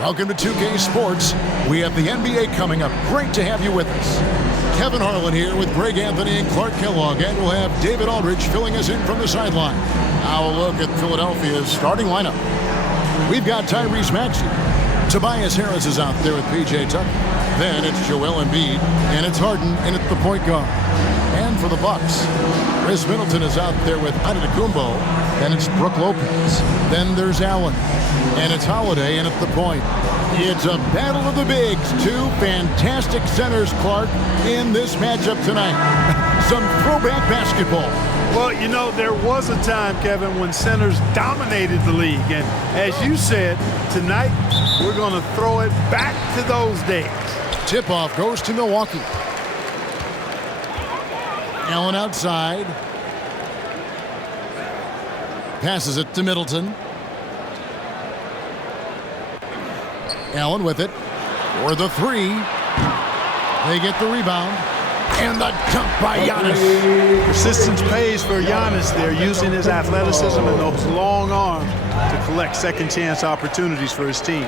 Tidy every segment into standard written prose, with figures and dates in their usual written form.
Welcome to 2K Sports. We have the NBA coming up. Great to have you with us. Kevin Harlan here with Greg Anthony and Clark Kellogg, and we'll have David Aldridge filling us in from the sideline. Now a look at Philadelphia's starting lineup. We've got Tyrese Maxey. Tobias Harris is out there with PJ Tucker. Then it's Joel Embiid, and it's Harden in at the point guard. And for the Bucks, Chris Middleton is out there with Antetokounmpo, and it's Brook Lopez. Then there's Allen, and it's Holiday in at the point. It's a battle of the bigs. Two fantastic centers, Clark, in this matchup tonight. Some throwback basketball. Well, you know, there was a time, Kevin, when centers dominated the league. And as you said, tonight we're going to throw it back to those days. Tip-off goes to Milwaukee. Allen outside. Passes it to Middleton. Allen with it. For the three. They get the rebound. And the dunk by Giannis. Persistence pays for Giannis there, using his athleticism and those long arms to collect second chance opportunities for his team.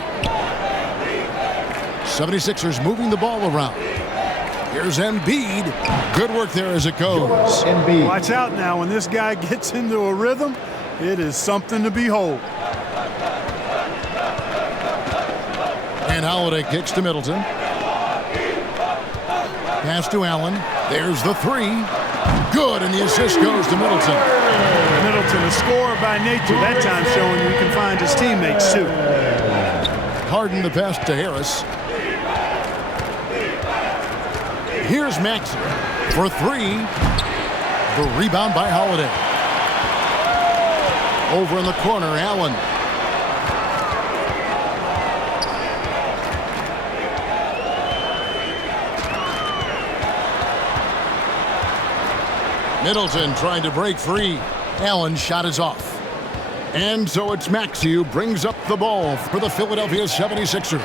76ers moving the ball around. Here's Embiid. Good work there as it goes. Watch out now. When this guy gets into a rhythm, it is something to behold. And Holiday kicks to Middleton. Pass to Allen. There's the three. Good, and the assist goes to Middleton. Middleton, a scorer by nature, that time showing you can find his teammates too. Harden the pass to Harris. Here's Maxey for three. The rebound by Holiday. Over in the corner, Allen. Middleton trying to break free. Allen's shot is off. And so it's Maxey who brings up the ball for the Philadelphia 76ers.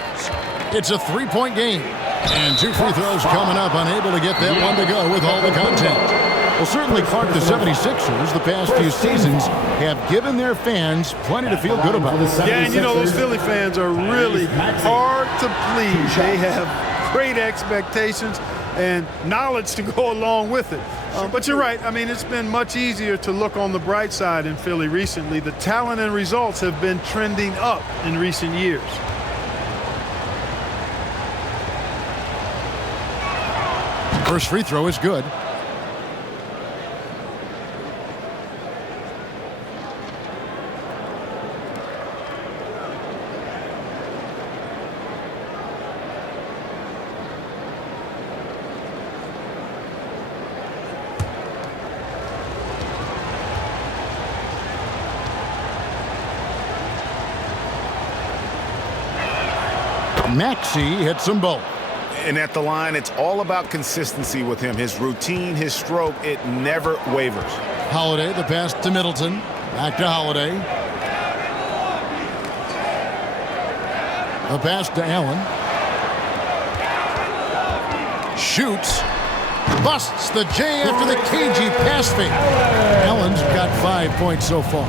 It's a three-point game. And two free throws coming up, unable to get that one to go with all the content. Well, certainly, Clark, the 76ers, the past few seasons, have given their fans plenty to feel good about. Yeah, and you know, those Philly fans are really hard to please. They have great expectations and knowledge to go along with it. But you're right. I mean, it's been much easier to look on the bright side in Philly recently. The talent and results have been trending up in recent years. First free throw is good. Maxey hits them both. And at the line, it's all about consistency with him. His routine, his stroke, it never wavers. Holiday, the pass to Middleton. Back to Holiday. The pass to Allen. Shoots. Busts the J after the cagey pass fake. Allen's got 5 points so far.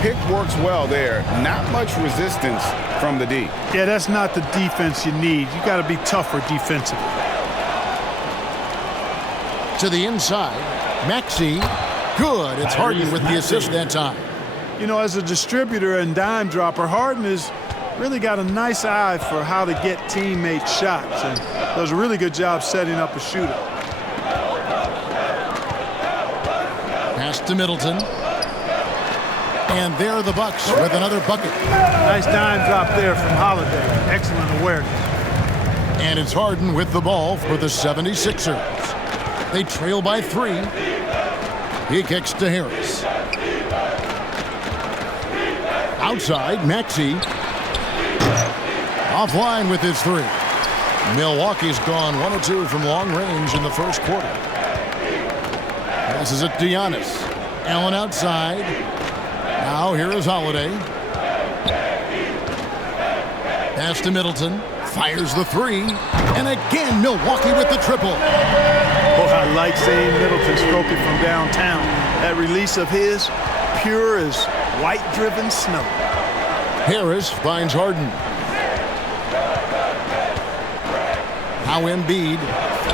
Pick works well there. Not much resistance from the D. Yeah, that's not the defense you need. You got to be tougher defensively. To the inside. Maxey. Good. It's Harden with the assist that time. You know, as a distributor and dime dropper, Harden has really got a nice eye for how to get teammates shots, and does a really good job setting up a shooter. Pass to Middleton. And there are the Bucks with another bucket. Nice dime drop there from Holiday. Excellent awareness. And it's Harden with the ball for the 76ers. They trail by 3. He kicks to Harris. Outside, Maxey. Offline with his 3. Milwaukee's gone 1 of 2 from long range in the first quarter. Passes it to Giannis. Allen outside. Now here is Holiday. Pass to Middleton. Fires the 3. And again, Milwaukee with the triple. Oh, I like seeing Middleton stroke it from downtown. That release of his, pure as white-driven snow. Harris finds Harden. Now Embiid,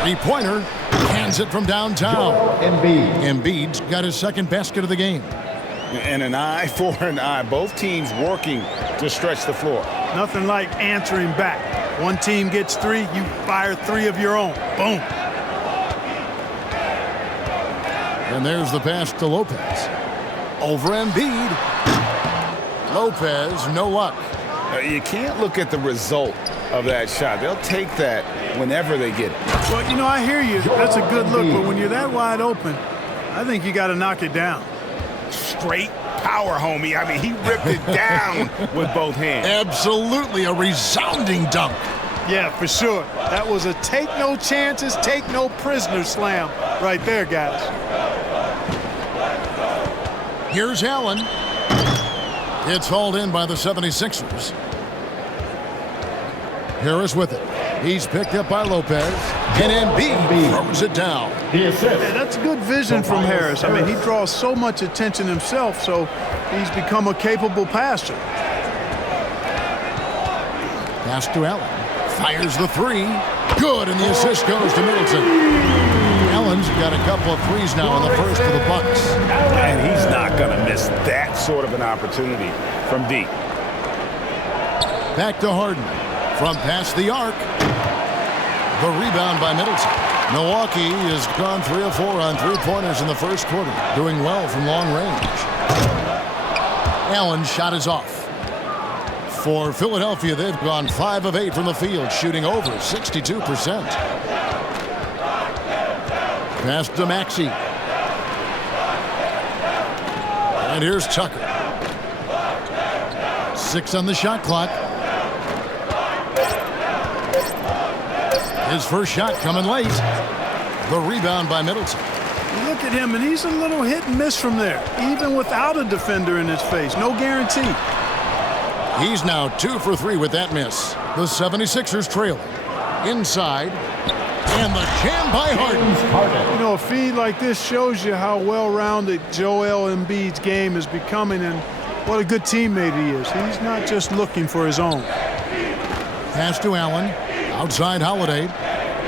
three-pointer, hands it from downtown. Embiid's got his second basket of the game. And an eye for an eye. Both teams working to stretch the floor. Nothing like answering back. One team gets three, you fire three of your own. Boom. And there's the pass to Lopez. Over Embiid. Lopez, no luck. You can't look at the result of that shot. They'll take that whenever they get it. Well, you know, I hear you. That's a good look, but when you're that wide open, I think you got to knock it down. Straight power, homie. I mean, he ripped it down with both hands. Absolutely a resounding dunk. Yeah, for sure. That was a take no chances, take no prisoners slam right there, guys. Here's Allen. It's hauled in by the 76ers. Harris with it. He's picked up by Lopez. And Embiid throws it down. Yeah, that's good vision from Harris. I mean, he draws so much attention himself, so he's become a capable passer. Pass to Allen. Fires the three. Good, and the assist goes to Middleton. Allen's got a couple of threes now in the first for the Bucks. And he's not going to miss that sort of an opportunity from deep. Back to Harden. From past the arc. The rebound by Middleton. Milwaukee has gone 3 of 4 on three-pointers in the first quarter, doing well from long range. Allen's shot is off. For Philadelphia, they've gone 5 of 8 from the field, shooting over 62%. Pass to Maxey. And here's Tucker. 6 on the shot clock. His first shot coming late. The rebound by Middleton. You look at him, and he's a little hit and miss from there, even without a defender in his face. No guarantee. He's now 2 for 3 with that miss. The 76ers trail. Inside. And the jam by Harden. You know, a feed like this shows you how well-rounded Joel Embiid's game is becoming and what a good teammate he is. He's not just looking for his own. Pass to Allen. Outside Holiday.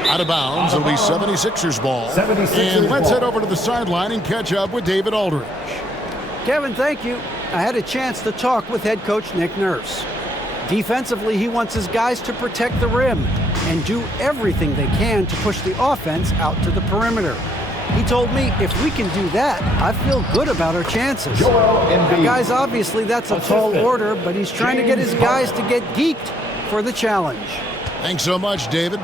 Out of bounds. It'll be 76ers ball. And let's head over to the sideline and catch up with David Aldridge. Kevin, thank you. I had a chance to talk with head coach Nick Nurse. Defensively, he wants his guys to protect the rim and do everything they can to push the offense out to the perimeter. He told me if we can do that, I feel good about our chances. Now, guys, obviously that's a tall order, but he's trying to get his guys to get geeked for the challenge. Thanks so much, David.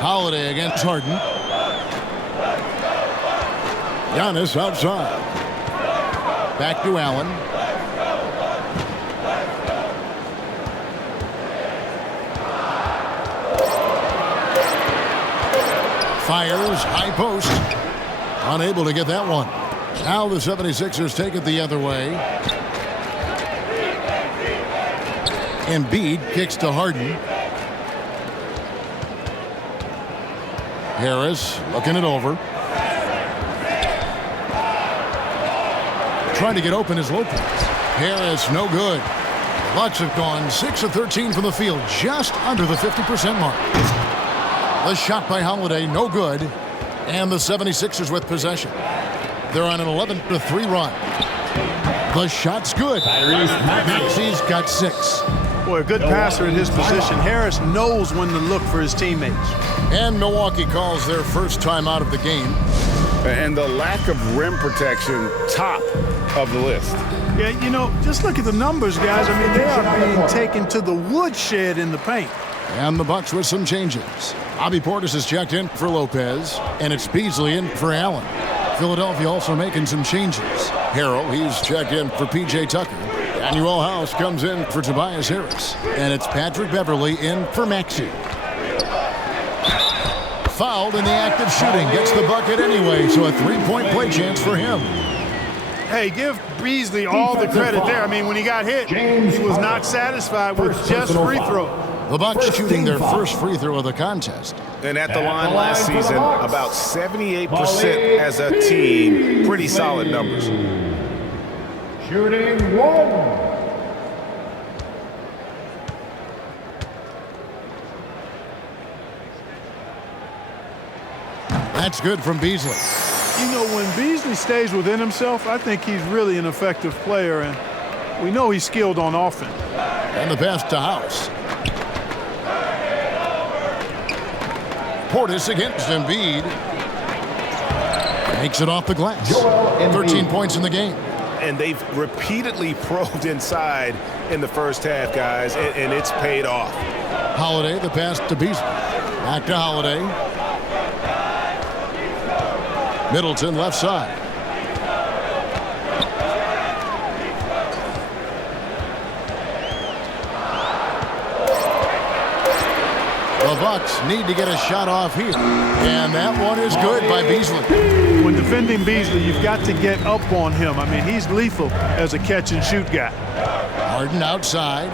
Holiday against Harden. Giannis outside. Back to Allen. Fires, high post. Unable to get that one. Now the 76ers take it the other way. Embiid kicks to Harden. Harris looking it over. Trying to get open is Lopez. Harris, no good. Bucks have gone 6 of 13 from the field, just under the 50% mark. The shot by Holiday, no good. And the 76ers with possession. They're on an 11-3 run. The shot's good. Maxey's got 6. Boy, a good passer in his position. Harris knows when to look for his teammates. And Milwaukee calls their first time out of the game. And the lack of rim protection, top of the list. Yeah, you know, just look at the numbers, guys. I mean, they are being taken to the woodshed in the paint. And the Bucks with some changes. Bobby Portis has checked in for Lopez, and it's Beasley in for Allen. Philadelphia also making some changes. Harrell, he's checked in for P.J. Tucker. Daniel House comes in for Tobias Harris. And it's Patrick Beverley in for Maxey. Fouled in the act of shooting. Gets the bucket anyway, so a three-point play chance for him. Hey, give Beasley all the credit there. I mean, when he got hit, he was not satisfied with just free throw. The Bucks shooting their first free throw of the contest. And at the line last season, about 78% as a team. Pretty solid numbers. Shooting 1. That's good from Beasley. You know, when Beasley stays within himself, I think he's really an effective player, and we know he's skilled on offense. And the pass to House. Portis against Embiid. Makes it off the glass. 13 points in the game. And they've repeatedly probed inside in the first half, guys, and it's paid off. Holiday, the pass to Beasley. Back to Holiday. Middleton, left side. The Bucks need to get a shot off here. And that one is good by Beasley. When defending Beasley, you've got to get up on him. I mean, he's lethal as a catch-and-shoot guy. Harden outside.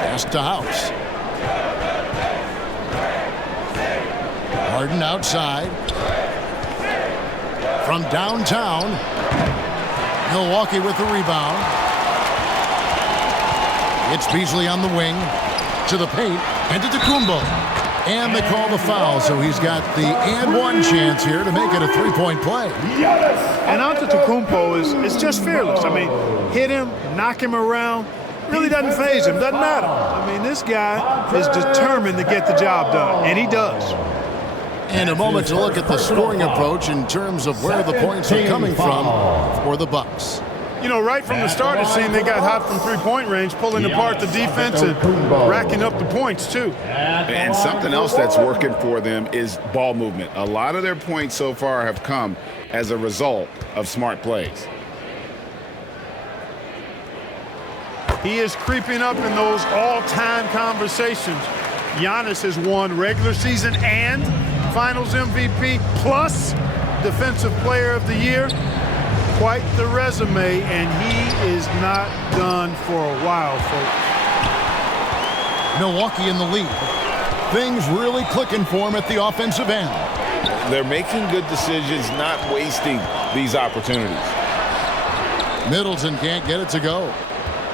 Pass to House. Harden outside. From downtown. Milwaukee with the rebound. It's Beasley on the wing. To the paint. And to Tacumbo. And they call the foul, so he's got the and one chance here to make it a three-point play. And Antetokounmpo is just fearless. I mean, hit him, knock him around. Really doesn't faze him. Doesn't matter. I mean, this guy is determined to get the job done, and he does. And a moment to look at the scoring approach in terms of where the points are coming from for the Bucks. You know, right from the start, it seemed they got hot from three-point range, pulling apart the defense and racking up the points, too. And something else that's working for them is ball movement. A lot of their points so far have come as a result of smart plays. He is creeping up in those all-time conversations. Giannis has won regular season and Finals MVP plus Defensive Player of the Year. Quite the resume, and he is not done for a while, folks. Milwaukee in the lead. Things really clicking for him at the offensive end. They're making good decisions, not wasting these opportunities. Middleton can't get it to go.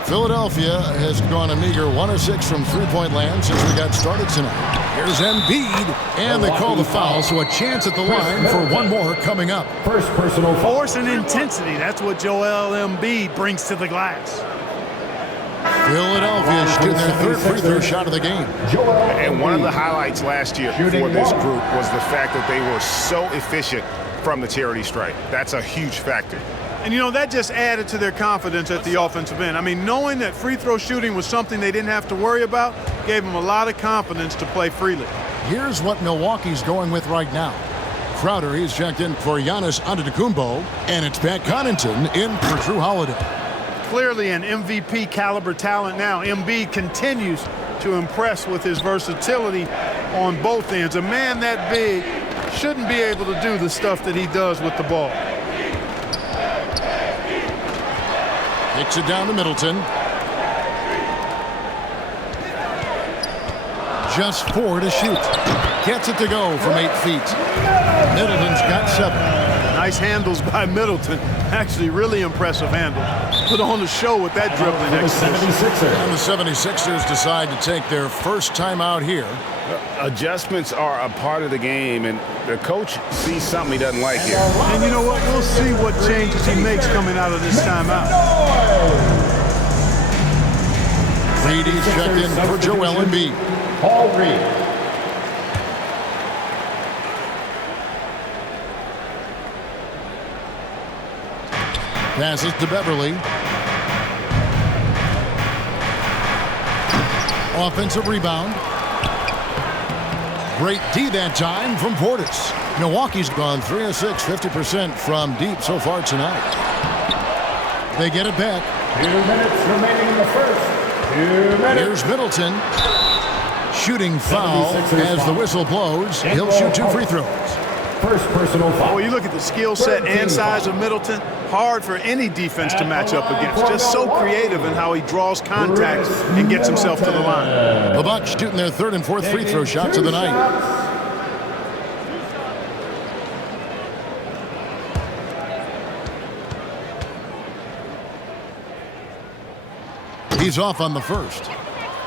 Philadelphia has gone a meager 1 of 6 from three-point land since we got started tonight. Here's Embiid, and they call the foul, so a chance at the line for one more coming up. First personal force and intensity. That's what Joel Embiid brings to the glass. Philadelphia shooting their third free throw shot of the game. And one of the highlights last year for this group was the fact that they were so efficient from the charity stripe. That's a huge factor. And, you know, that just added to their confidence at the offensive end. I mean, knowing that free throw shooting was something they didn't have to worry about gave them a lot of confidence to play freely. Here's what Milwaukee's going with right now. Crowder, he's checked in for Giannis Antetokounmpo, and it's Pat Connaughton in for Drew Holiday. Clearly an MVP caliber talent now. Embiid continues to impress with his versatility on both ends. A man that big shouldn't be able to do the stuff that he does with the ball. Kicks it down to Middleton. Just 4 to shoot. Gets it to go from 8 feet. Middleton's got 7. Nice handles by Middleton. Actually, really impressive handle. Put on the show with that dribbling execution. And the 76ers decide to take their first time out here. Adjustments are a part of the game, and the coach sees something he doesn't like here. And you know what? We'll see what changes he makes coming out of this timeout. Reedy's checked in for Joel Embiid. Paul Reed. Passes to Beverly. Offensive rebound. Great D that time from Portis. Milwaukee's gone 3 of 6, 50% from deep so far tonight. They get it back. 2 minutes remaining in the first. 2 minutes. Here's Middleton. Shooting foul as the whistle blows. He'll shoot 2 free throws. First personal foul. Oh, you look at the skill set and size of Middleton. Hard for any defense to match up against. Just so creative in how he draws contacts and gets himself to the line. The Bucks shooting their 3rd and 4th free throw shots of the night. He's off on the first.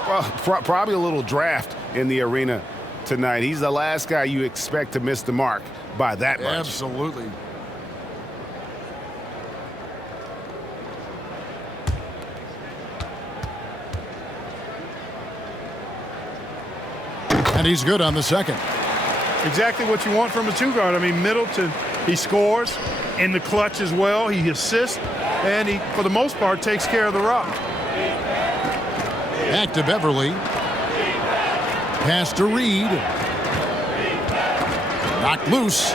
Well, probably a little draft in the arena tonight. He's the last guy you expect to miss the mark by that much. Absolutely. And he's good on the second. Exactly what you want from a two-guard. I mean, Middleton, he scores in the clutch as well. He assists, and he, for the most part, takes care of the rock. Back to Beverly. Pass to Reed. Knocked loose.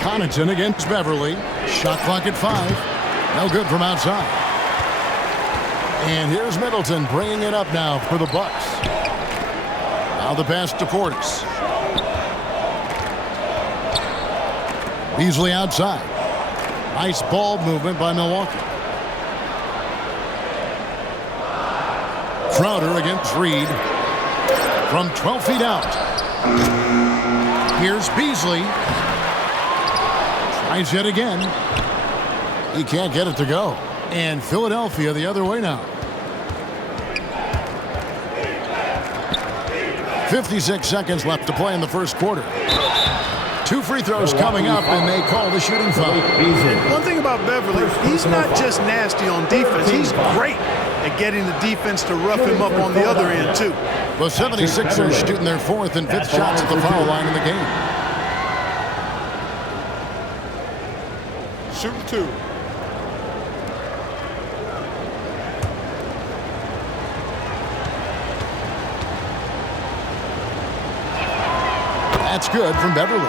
Connaughton against Beverly. Shot clock at 5. No good from outside. And here's Middleton bringing it up now for the Bucks. Now the pass to Portis. Beasley outside. Nice ball movement by Milwaukee. Crowder against Reed. From 12 feet out. Here's Beasley. Tries yet again. He can't get it to go. And Philadelphia the other way now. 56 seconds left to play in the first quarter. 2 free throws coming up, and they call the shooting foul. One thing about Beverly, he's not just nasty on defense. He's great at getting the defense to rough him up on the other end, too. The 76ers shooting their 4th and 5th shots at the foul line in the game. Shooting 2. That's good from Beverly.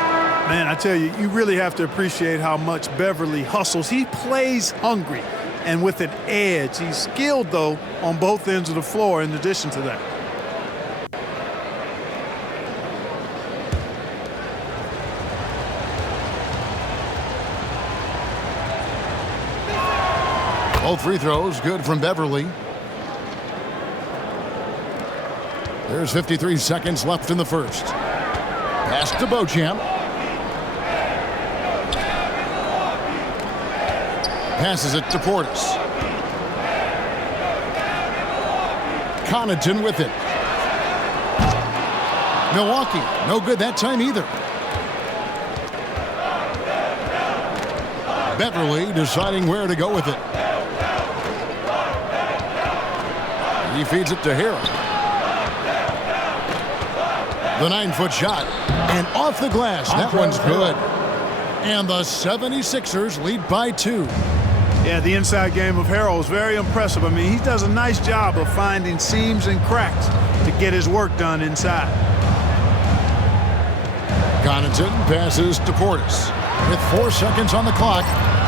Man, I tell you, you really have to appreciate how much Beverly hustles. He plays hungry and with an edge. He's skilled, though, on both ends of the floor in addition to that. Both free throws good from Beverly. There's 53 seconds left in the first. Pass to Beauchamp. Passes it to Portis. Connaughton with it. Milwaukee, no good that time either. Beverly deciding where to go with it. He feeds it to Hero. The 9-foot shot. And off the glass. That one's good. And the 76ers lead by 2. Yeah, the inside game of Harrell is very impressive. I mean, he does a nice job of finding seams and cracks to get his work done inside. Connaughton passes to Portis with 4 seconds on the clock,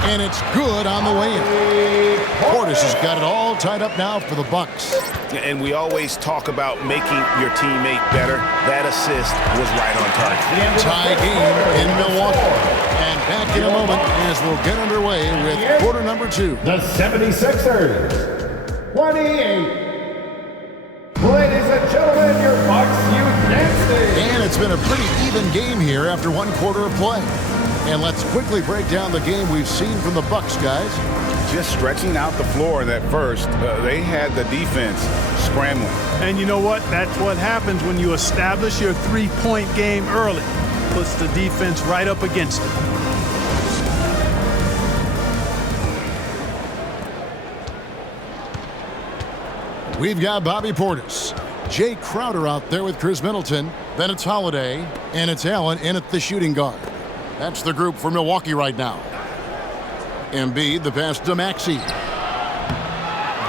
and it's good on the way in. Portis has got it all tied up now for the Bucks. And we always talk about making your teammate better. That assist was right on target. Tie game in Milwaukee. And back in a moment as we'll get underway with quarter number 2. The 76ers, 28. Ladies and gentlemen, your Bucks, you nasty. And it's been a pretty even game here after 1 quarter of play. And let's quickly break down the game we've seen from the Bucks, guys. Just stretching out the floor that first, they had the defense scrambling. And you know what? That's what happens when you establish your three-point game early. Puts the defense right up against it. We've got Bobby Portis, Jay Crowder out there with Chris Middleton. Then it's Holiday, and it's Allen in at the shooting guard. That's the group for Milwaukee right now. Embiid, the pass to Maxey.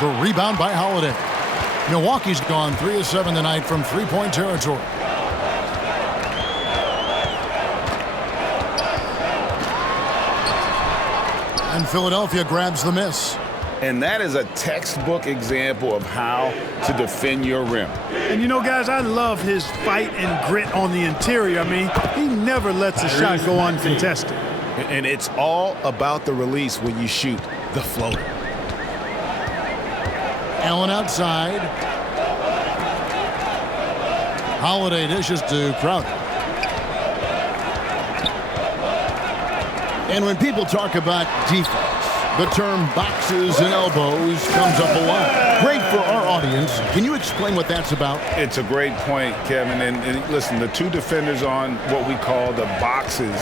The rebound by Holiday. Milwaukee's gone 3 of 7 tonight from three-point territory. And Philadelphia grabs the miss. And that is a textbook example of how to defend your rim. And you know, guys, I love his fight and grit on the interior. I mean, he never lets a shot go uncontested. And it's all about the release when you shoot the floater. Allen outside. Holiday dishes to Crowder. And when people talk about defense, The term boxes and elbows comes up a lot. Great for our audience. Can you explain what that's about? It's a great point, Kevin. And listen, the two defenders on what we call the boxes,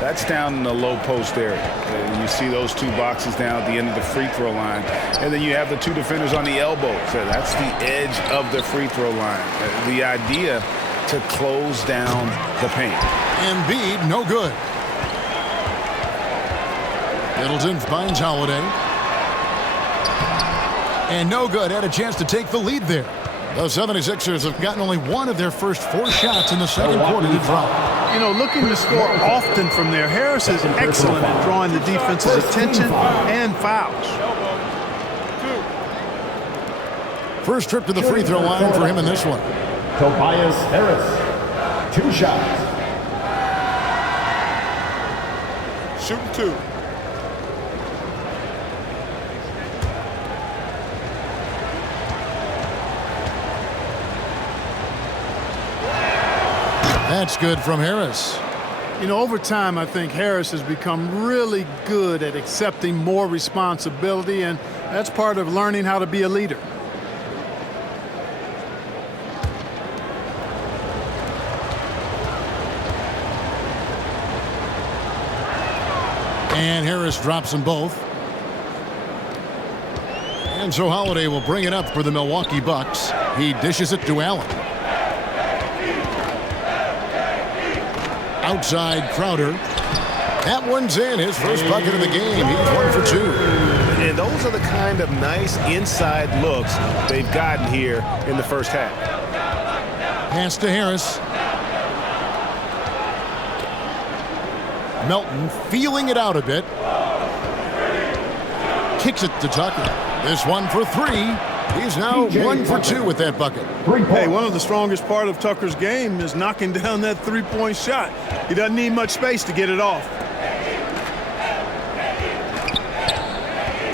that's down in the low post area. And you see those two boxes down at the end of the free throw line. And then you have the two defenders on the elbows. So that's the edge of the free throw line. The idea to close down the paint. Embiid, no good. Middleton finds Holiday. And no good. Had a chance to take the lead there. The 76ers have gotten only one of their first 4 shots in the second quarter to drop. You know, looking to score often from there, Harris is excellent at drawing the defense's attention and fouls. First trip to the free throw line for him in this one. Tobias Harris, 2 shots. Shooting 2. That's good from Harris. You know, over time, I think Harris has become really good at accepting more responsibility, and that's part of learning how to be a leader. And Harris drops them both. And so Holiday will bring it up for the Milwaukee Bucks. He dishes it to Allen. Outside Crowder. That one's in. His first bucket of the game. He's 1 for 2. And those are the kind of nice inside looks they've gotten here in the first half. Pass to Harris. Melton feeling it out a bit. Kicks it to Tucker. This one for 3. He's now 1 for 2 with that bucket. Hey, one of the strongest part of Tucker's game is knocking down that 3-point shot. He doesn't need much space to get it off.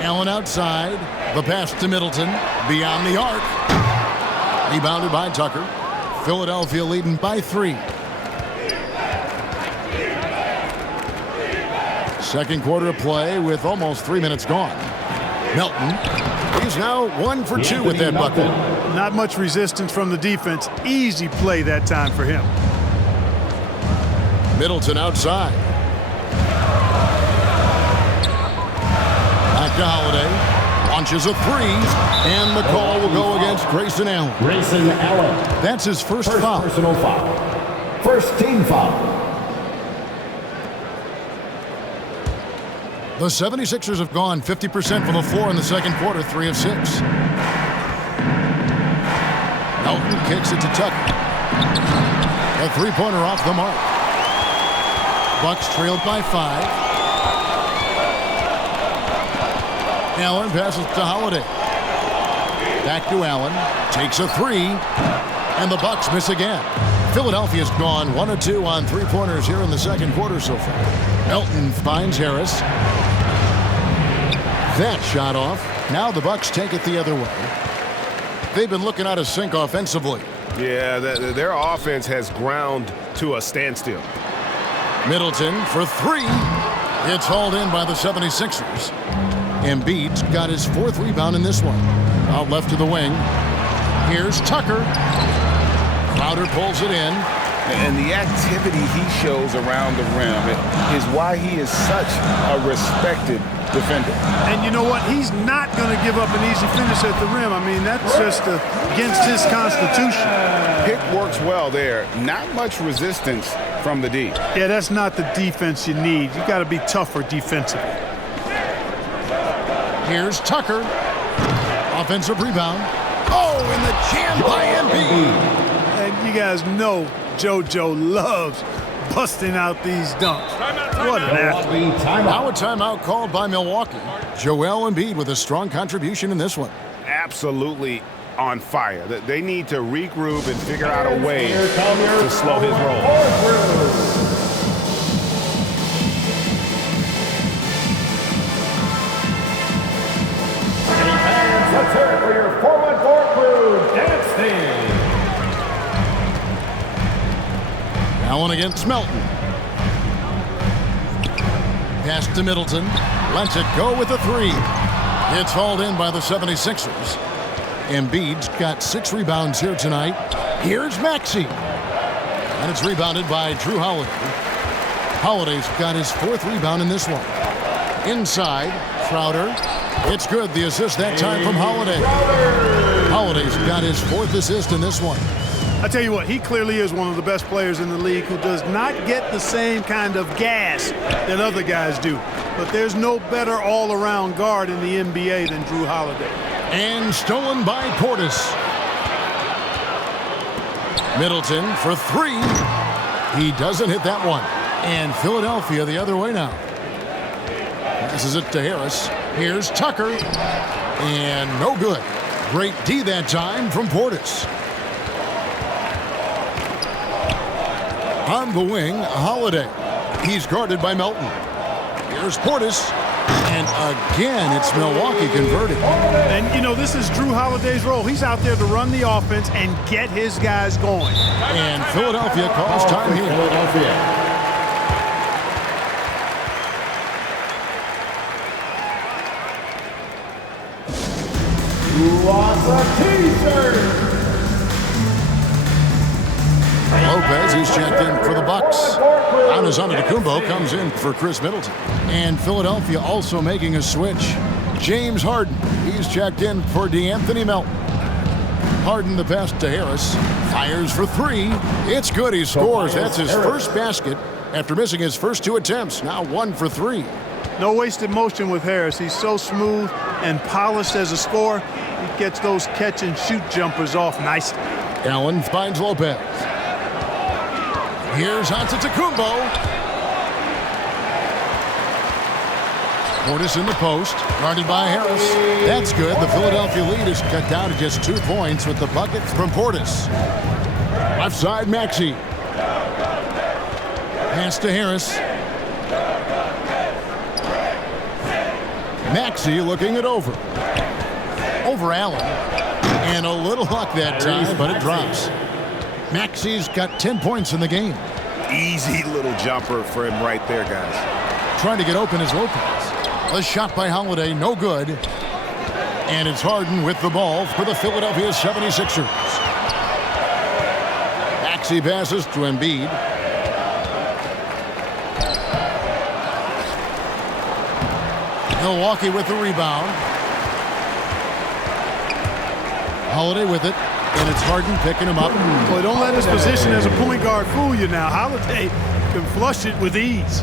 Allen outside. The pass to Middleton. Beyond the arc. Rebounded by Tucker. Philadelphia leading by 3. Second quarter of play with almost 3 minutes gone. Melton. He's now 1 for 2 with that bucket. Not much resistance from the defense. Easy play that time for him. Middleton outside. Back to Holiday. Launches a 3. And the call will go against Grayson Allen. Grayson Allen. That's his first foul. Personal foul. First team foul. The 76ers have gone 50% from the floor in the second quarter, 3 of 6. Melton kicks it to Tucker. A 3-pointer off the mark. Bucks trailed by 5. Allen passes to Holiday. Back to Allen. Takes a 3. And the Bucks miss again. Philadelphia's gone 1 of 2 on 3-pointers here in the second quarter so far. Melton finds Harris. That shot off. Now the Bucks take it the other way. They've been looking out of sync offensively. Yeah, their offense has ground to a standstill. Middleton for 3. It's hauled in by the 76ers. Embiid's got his 4th rebound in this one. Out left to the wing. Here's Tucker. Crowder pulls it in. And the activity he shows around the rim is why he is such a respected defender. And you know what? He's not going to give up an easy finish at the rim. I mean, that's just against his constitution. Pick works well there. Not much resistance from the D. Yeah, that's not the defense you need. You got to be tougher defensively. Here's Tucker. Offensive rebound. Oh, and the jam by Embiid. And you guys know JoJo loves busting out these dunks. What an athlete. Now a timeout called by Milwaukee. Joel Embiid with a strong contribution in this one. Absolutely on fire. They need to regroup and figure out a way to slow his roll. Let's hear it for your 414 crew, Dance. Allen against Melton. Pass to Middleton. Lets it go with a three. It's hauled in by the 76ers. Embiid's got 6 rebounds here tonight. Here's Maxey. And it's rebounded by Drew Holiday. Holiday's got his 4th rebound in this one. Inside, Crowder. It's good. The assist that time from Holiday. Holiday's got his 4th assist in this one. I tell you what, he clearly is one of the best players in the league who does not get the same kind of gas that other guys do. But there's no better all-around guard in the NBA than Drew Holiday. And stolen by Portis. Middleton for 3. He doesn't hit that one. And Philadelphia the other way now. Passes it to Harris. Here's Tucker. And no good. Great D that time from Portis. On the wing, Holiday. He's guarded by Melton. Here's Portis. And again, it's Milwaukee converting. And, you know, this is Drew Holiday's role. He's out there to run the offense and get his guys going. And Philadelphia calls time here. Philadelphia. Lots of t-shirts. Lopez, he's checked in for the Bucks. Giannis Antetokounmpo comes in for Chris Middleton. And Philadelphia also making a switch. James Harden, he's checked in for DeAnthony Melton. Harden the pass to Harris. Fires for 3. It's good. He scores. That's his first basket after missing his first 2 attempts. Now 1 for 3. No wasted motion with Harris. He's so smooth and polished as a scorer. He gets those catch-and-shoot jumpers off nicely. Allen finds Lopez. Here's Antetokounmpo. Portis in the post, guarded by Harris. That's good. The Philadelphia lead is cut down to just 2 points with the bucket from Portis. Left side, Maxey. Pass to Harris. Maxey looking it over. Over Allen. And a little luck that time, but it drops. Maxey's got 10 points in the game. Easy little jumper for him right there, guys. Trying to get open is Lopez. A shot by Holiday, no good. And it's Harden with the ball for the Philadelphia 76ers. Maxey passes to Embiid. Milwaukee with the rebound. Holiday with it. And it's Harden picking him up. Boy, don't let his position as a point guard fool you now. Holiday can flush it with ease.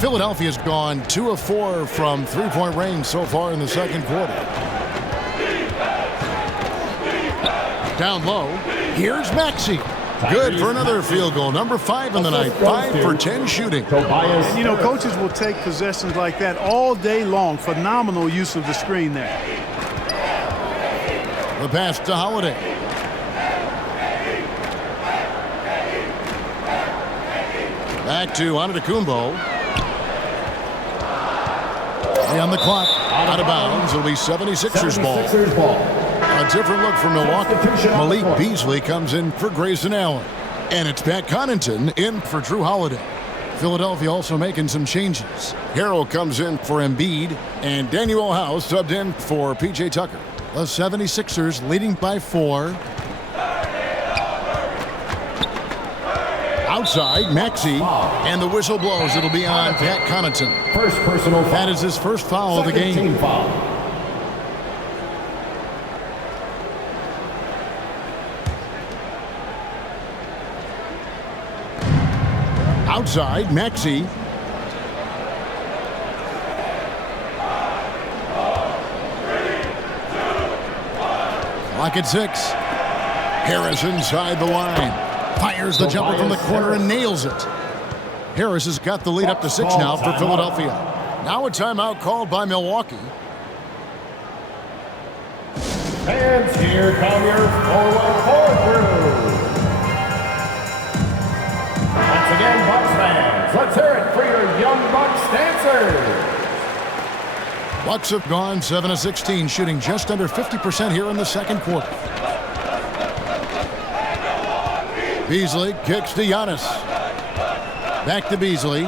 Philadelphia's gone 2 of 4 from 3-point range so far in the second quarter. Down low. Here's Maxey. Good for another field goal. Number 5 in the night. 5 for 10 shooting. And, you know, coaches will take possessions like that all day long. Phenomenal use of the screen there. The pass to Holiday. Back to Antetokounmpo. On the clock, out of bounds. It'll be 76ers ball. A different look for Milwaukee. Malik Beasley comes in for Grayson Allen. And it's Pat Connaughton in for Drew Holiday. Philadelphia also making some changes. Harrell comes in for Embiid. And Daniel House subbed in for P.J. Tucker. The 76ers leading by 4. Outside, Maxey, and the whistle blows. It'll be on Pat Connaughton. First personal foul. That is his first foul of the game. Team foul. Outside, Maxey. Clock at 6. Harris inside the line. Fires the jumper from the corner and nails it. Harris has got the lead up to 6 now for Philadelphia. Now a timeout called by Milwaukee. And here come your forward crew. Once again, Bucks fans, let's hear it for your young Bucks dancers. Bucks have gone 7 of 16, shooting just under 50% here in the second quarter. Beasley kicks to Giannis. Back to Beasley.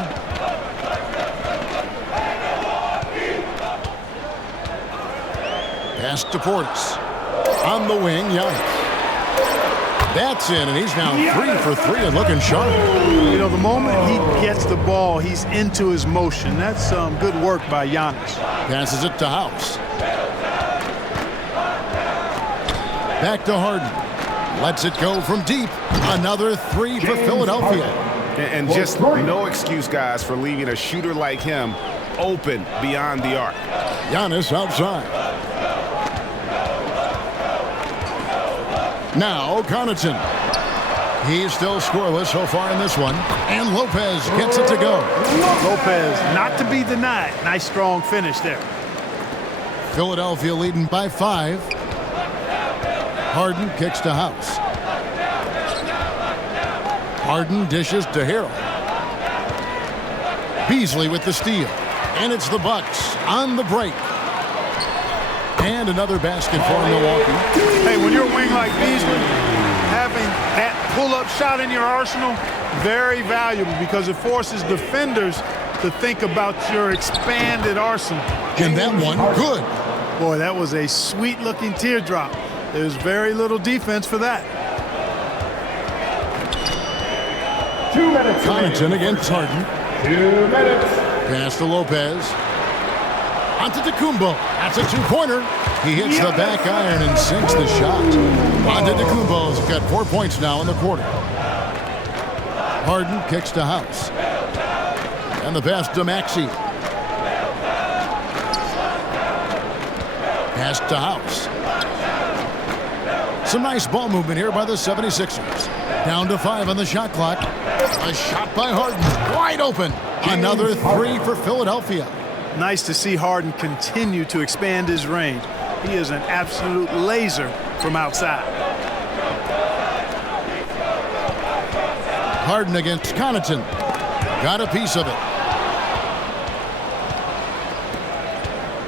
Pass to Portis. On the wing, Giannis. That's in, and he's now 3 for 3 and looking sharp. You know, the moment he gets the ball, he's into his motion. That's good work by Giannis. Passes it to House. Back to Harden. Lets it go from deep. Another 3 for Philadelphia. And just no excuse, guys, for leaving a shooter like him open beyond the arc. Giannis outside. Now Connaughton. He's still scoreless so far in this one. And Lopez gets it to go. Lopez, not to be denied. Nice, strong finish there. Philadelphia leading by 5. Harden kicks to House. Harden dishes to Harrell. Beasley with the steal. And it's the Bucks on the break. And another basket for Milwaukee. Hey, when you're a wing like Beasley, having that pull-up shot in your arsenal, very valuable because it forces defenders to think about your expanded arsenal. And that one, good. Boy, that was a sweet-looking teardrop. There's very little defense for that. 2 minutes. Connaughton against Harden. 2 minutes. Pass to Lopez. Onto Tecumbo. That's a 2-pointer. He hits the back iron and sinks the shot. Antetokounmpo's got 4 points now in the quarter. Harden kicks to House. And the pass to Maxey. Pass to House. Some nice ball movement here by the 76ers. Down to 5 on the shot clock. A shot by Harden. Wide open. Another 3 for Philadelphia. Nice to see Harden continue to expand his range. He is an absolute laser from outside. Harden against Connaughton. Got a piece of it.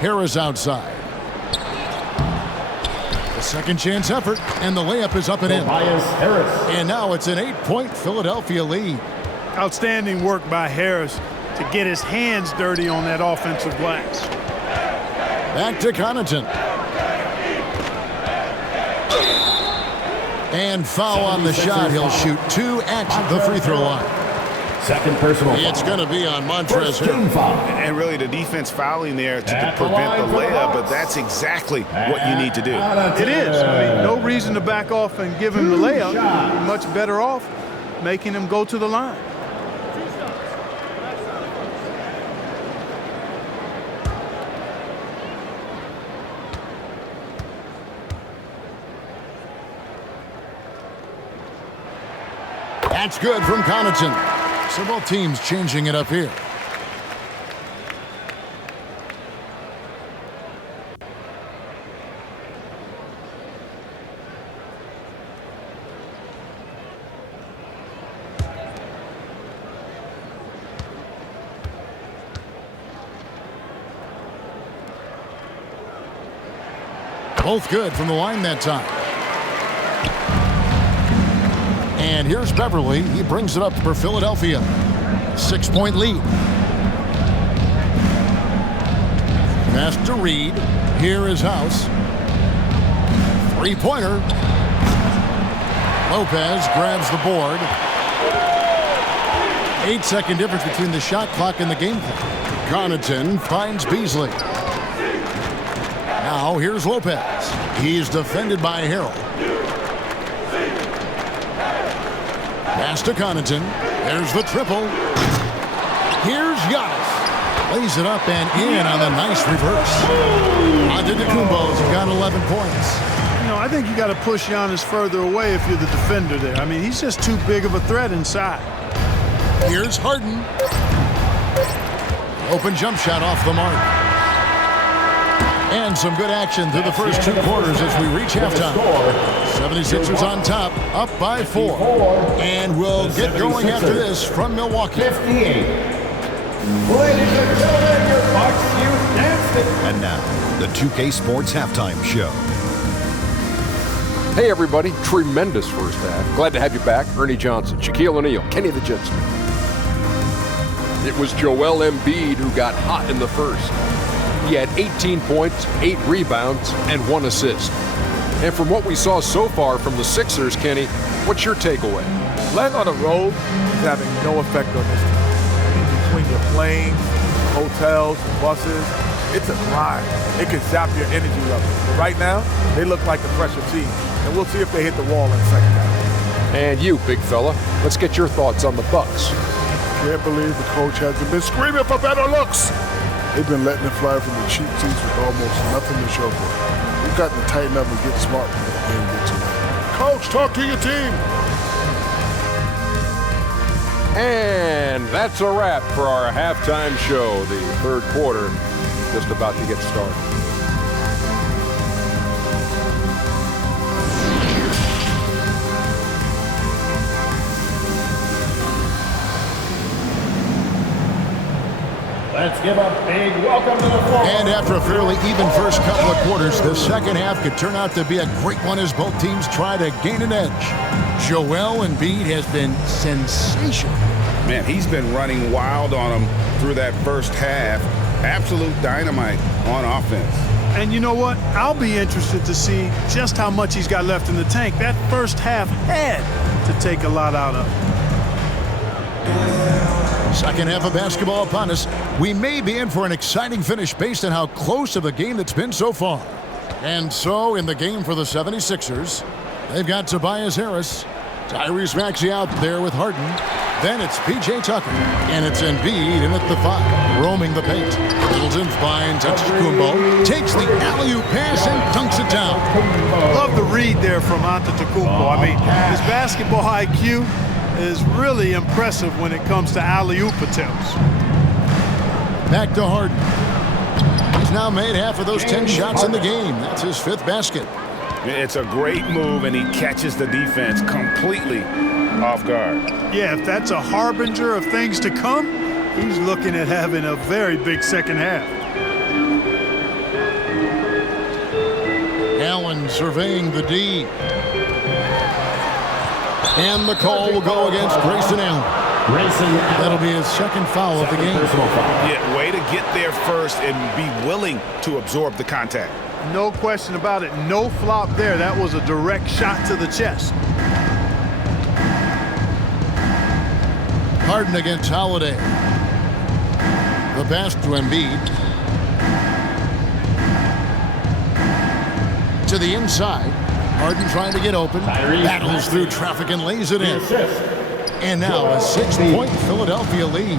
Harris outside. The second chance effort, and the layup is up and in. And now it's an 8-point Philadelphia lead. Outstanding work by Harris to get his hands dirty on that offensive glass. Back to Connaughton. And foul on the shot. He'll shoot 2 at the free throw line. Second personal. It's going to be on Montrezl Harrell. And really the defense fouling there to prevent the layup, but that's exactly what you need to do. It is. I mean, no reason to back off and give him the layup. You're much better off making him go to the line. That's good from Connaughton. So both teams changing it up here. Both good from the line that time. And here's Beverly. He brings it up for Philadelphia. 6-point lead. Pass to Reed. Here is House. 3-pointer. Lopez grabs the board. 8-second difference between the shot clock and the game clock. Connaughton finds Beasley. Now here's Lopez. He's defended by Harrell. Pass to Connaughton. There's the triple. Here's Giannis. Lays it up and in on the nice reverse. Antetokounmpo's got 11 points. You know, I think you got to push Giannis further away if you're the defender there. I mean, he's just too big of a threat inside. Here's Harden. Open jump shot off the mark. And some good action through the first 2 quarters as we reach halftime. 76ers on top, up by 4. And we'll get going after this from Milwaukee. 58. Ladies and gentlemen, your Bucks Youth Dancing. And now, the 2K Sports Halftime Show. Hey everybody, tremendous first half. Glad to have you back. Ernie Johnson, Shaquille O'Neal, Kenny the Jet Smith. It was Joel Embiid who got hot in the first. He had 18 points, 8 rebounds, and 1 assist. And from what we saw so far from the Sixers, Kenny, what's your takeaway? Playing on the road is having no effect on this team. Between your planes, hotels, buses, it's a grind. It can zap your energy level. But right now, they look like the pressure team. And we'll see if they hit the wall in the second half. And you, big fella, let's get your thoughts on the Bucks. Can't believe the coach hasn't been screaming for better looks. They've been letting it fly from the cheap seats with almost nothing to show for it. We've got to tighten up and get smart when the game gets away. Coach, talk to your team. And that's a wrap for our halftime show. The third quarter just about to get started. Let's give a big welcome to the floor. And after a fairly even first couple of quarters, the second half could turn out to be a great one as both teams try to gain an edge. Joel Embiid has been sensational. Man, he's been running wild on them through that first half. Absolute dynamite on offense. And you know what? I'll be interested to see just how much he's got left in the tank. That first half had to take a lot out of him. Second half of basketball upon us. We may be in for an exciting finish based on how close of a game that's been so far. And so in the game for the 76ers, they've got Tobias Harris, Tyrese Maxey out there with Harden. Then it's P.J. Tucker, and it's Embiid in at the 5, roaming the paint. Middleton finds Antetokounmpo, takes the alley-oop pass and dunks it down. Love the read there from Antetokounmpo. I mean, his basketball IQ is really impressive when it comes to alley-oop attempts. Back to Harden. He's now made half of those 10 shots in the game. That's his 5th basket. It's a great move, and he catches the defense completely off guard. Yeah, if that's a harbinger of things to come, he's looking at having a very big second half. Allen surveying the D. And the call will go against Grayson Allen. That'll be his second foul of the game. Yeah, way to get there first and be willing to absorb the contact. No question about it. No flop there. That was a direct shot to the chest. Harden against Holiday. The pass to Embiid. To the inside. Harden trying to get open. Battles through traffic and lays it in. And now a 6-point Philadelphia lead.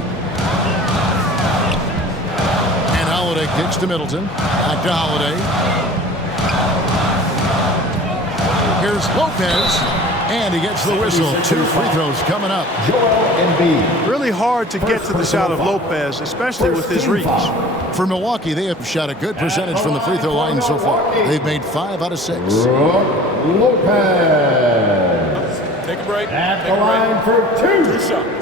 And Holiday kicks to Middleton. Back to Holiday. Here's Lopez. And he gets the whistle. 2 free throws coming up. Really hard to get to the shot of Lopez, especially with his reach. For Milwaukee, they have shot a good percentage from the free throw line so far. They've made 5 out of 6. Lopez. Take a break. At the line for 2 shots.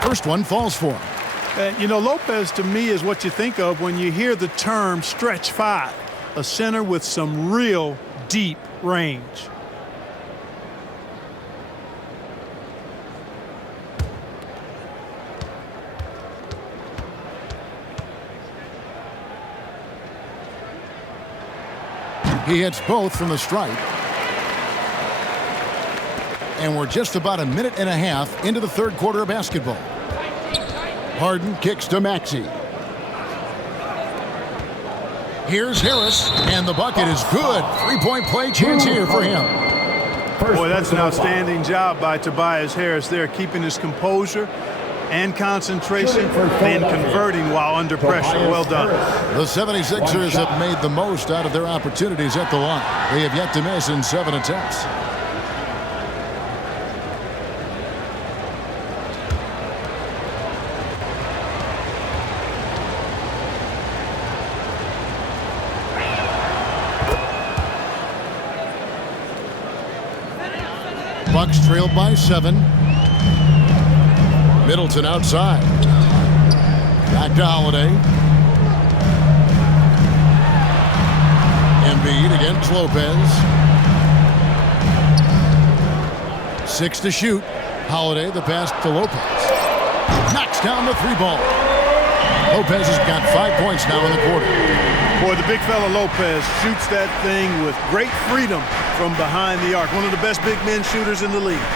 First one falls for him. You know, Lopez to me is what you think of when you hear the term stretch 5, a center with some real deep range. He hits both from the stripe. And we're just about a minute and a half into the third quarter of basketball. Harden kicks to Maxey. Here's Harris, and the bucket is good. 3-point play chance here for him. Boy, that's an outstanding job by Tobias Harris there, keeping his composure and concentration, then converting while under pressure. Well done. The 76ers have made the most out of their opportunities at the line. They have yet to miss in 7 attempts. Bucks trailed by 7. Middleton outside. Back to Holiday. Embiid against Lopez. 6 to shoot. Holiday, the pass to Lopez. Knocks down the 3-ball. Lopez has got 5 points now in the quarter. Boy, the big fella Lopez shoots that thing with great freedom from behind the arc. One of the best big men shooters in the league.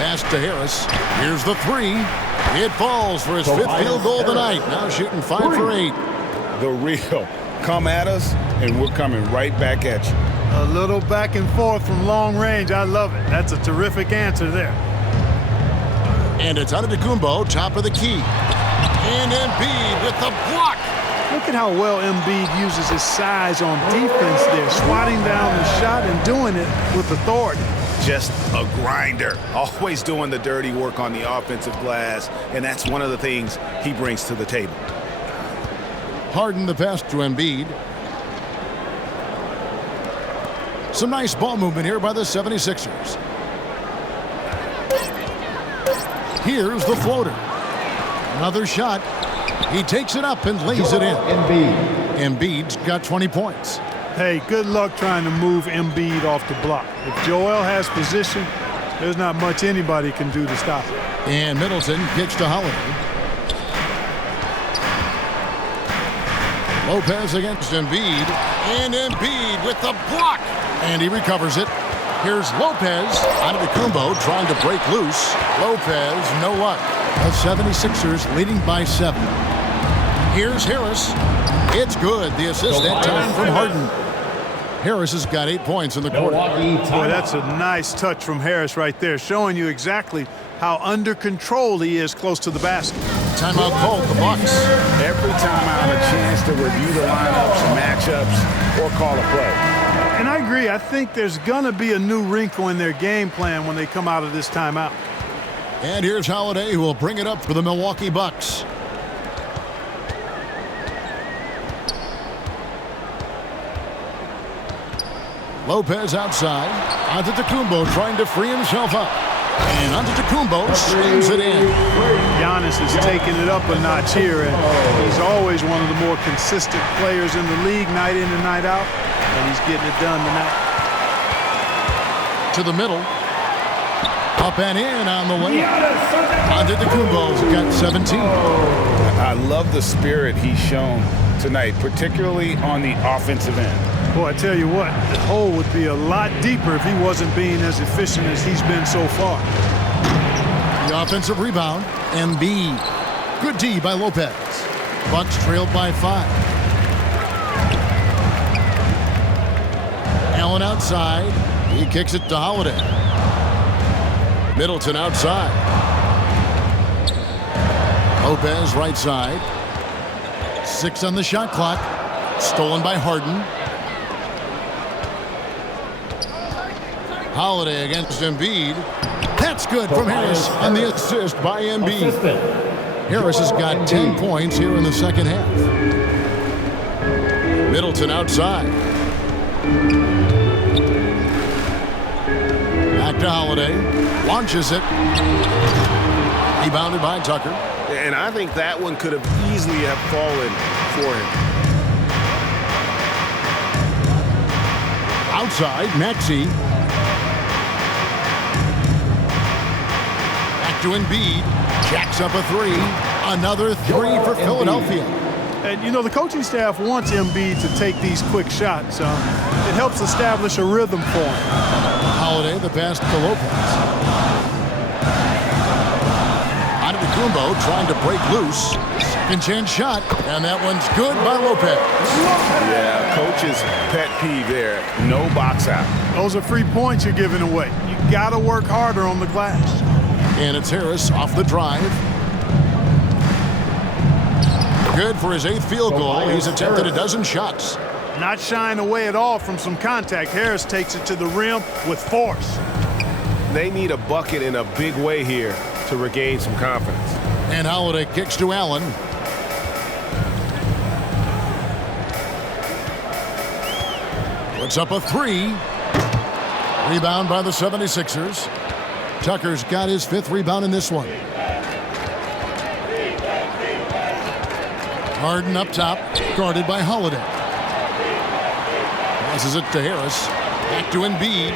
Pass to Harris. Here's the 3. It falls for his 5th field goal of the night. Now shooting 5 for 8. The real. Come at us, and we're coming right back at you. A little back and forth from long range. I love it. That's a terrific answer there. And it's Antetokounmpo, top of the key. And Embiid with the block. Look at how well Embiid uses his size on defense there, swatting down the shot and doing it with authority. Just a grinder, always doing the dirty work on the offensive glass, and that's one of the things he brings to the table. Harden the pass to Embiid. Some nice ball movement here by the 76ers. Here's the floater. Another shot. He takes it up and lays it in. Embiid's got 20 points. Hey, good luck trying to move Embiid off the block. If Joel has position, there's not much anybody can do to stop it. And Middleton kicks to Holiday. Lopez against Embiid. And Embiid with the block. And he recovers it. Here's Lopez. Antetokounmpo trying to break loose. Lopez, no luck. The 76ers leading by 7. Here's Harris. It's good. The assist that time from Harden. Harris has got 8 points in the quarter. Boy, that's a nice touch from Harris right there, showing you exactly how under control he is close to the basket. Timeout called the Bucks. Every time I have a chance to review the lineups, matchups, or call a play. And I agree. I think there's going to be a new wrinkle in their game plan when they come out of this timeout. And here's Holiday, who will bring it up for the Milwaukee Bucks. Lopez outside. Antetokounmpo trying to free himself up. And Antetokounmpo slings it in. Giannis is taking it up a notch here, and he's always one of the more consistent players in the league, night in and night out, and he's getting it done tonight. To the middle. Up and in on the way. Antetokounmpo's got 17. I love the spirit he's shown tonight, particularly on the offensive end. Boy, I tell you what, the hole would be a lot deeper if he wasn't being as efficient as he's been so far. The offensive rebound, Embiid. Good D by Lopez. Bucks trailed by 5. Allen outside. He kicks it to Holiday. Middleton outside. Lopez right side. 6 on the shot clock. Stolen by Harden. Holiday against Embiid. That's good from Harris on the assist by Embiid. Harris has got 10 points here in the second half. Middleton outside. Back to Holiday. Launches it. Rebounded by Tucker. And I think that one could have easily have fallen for him. Outside, Maxey. To Embiid, jacks up a 3. Another 3 for Philadelphia. And, you know, the coaching staff wants Embiid to take these quick shots. It helps establish a rhythm for him. Holiday, the pass to Lopez. Antetokounmpo trying to break loose. Second chance shot, and that one's good by Lopez. Yeah, coach's pet peeve there. No box out. Those are free points you're giving away. You got to work harder on the glass. And it's Harris off the drive. Good for his 8th field goal. He's attempted a dozen shots. Not shying away at all from some contact. Harris takes it to the rim with force. They need a bucket in a big way here to regain some confidence. And Holiday kicks to Allen. Puts up a 3. Rebound by the 76ers. Tucker's got his 5th rebound in this one. Harden up top, guarded by Holiday. Passes it to Harris. Back to Embiid.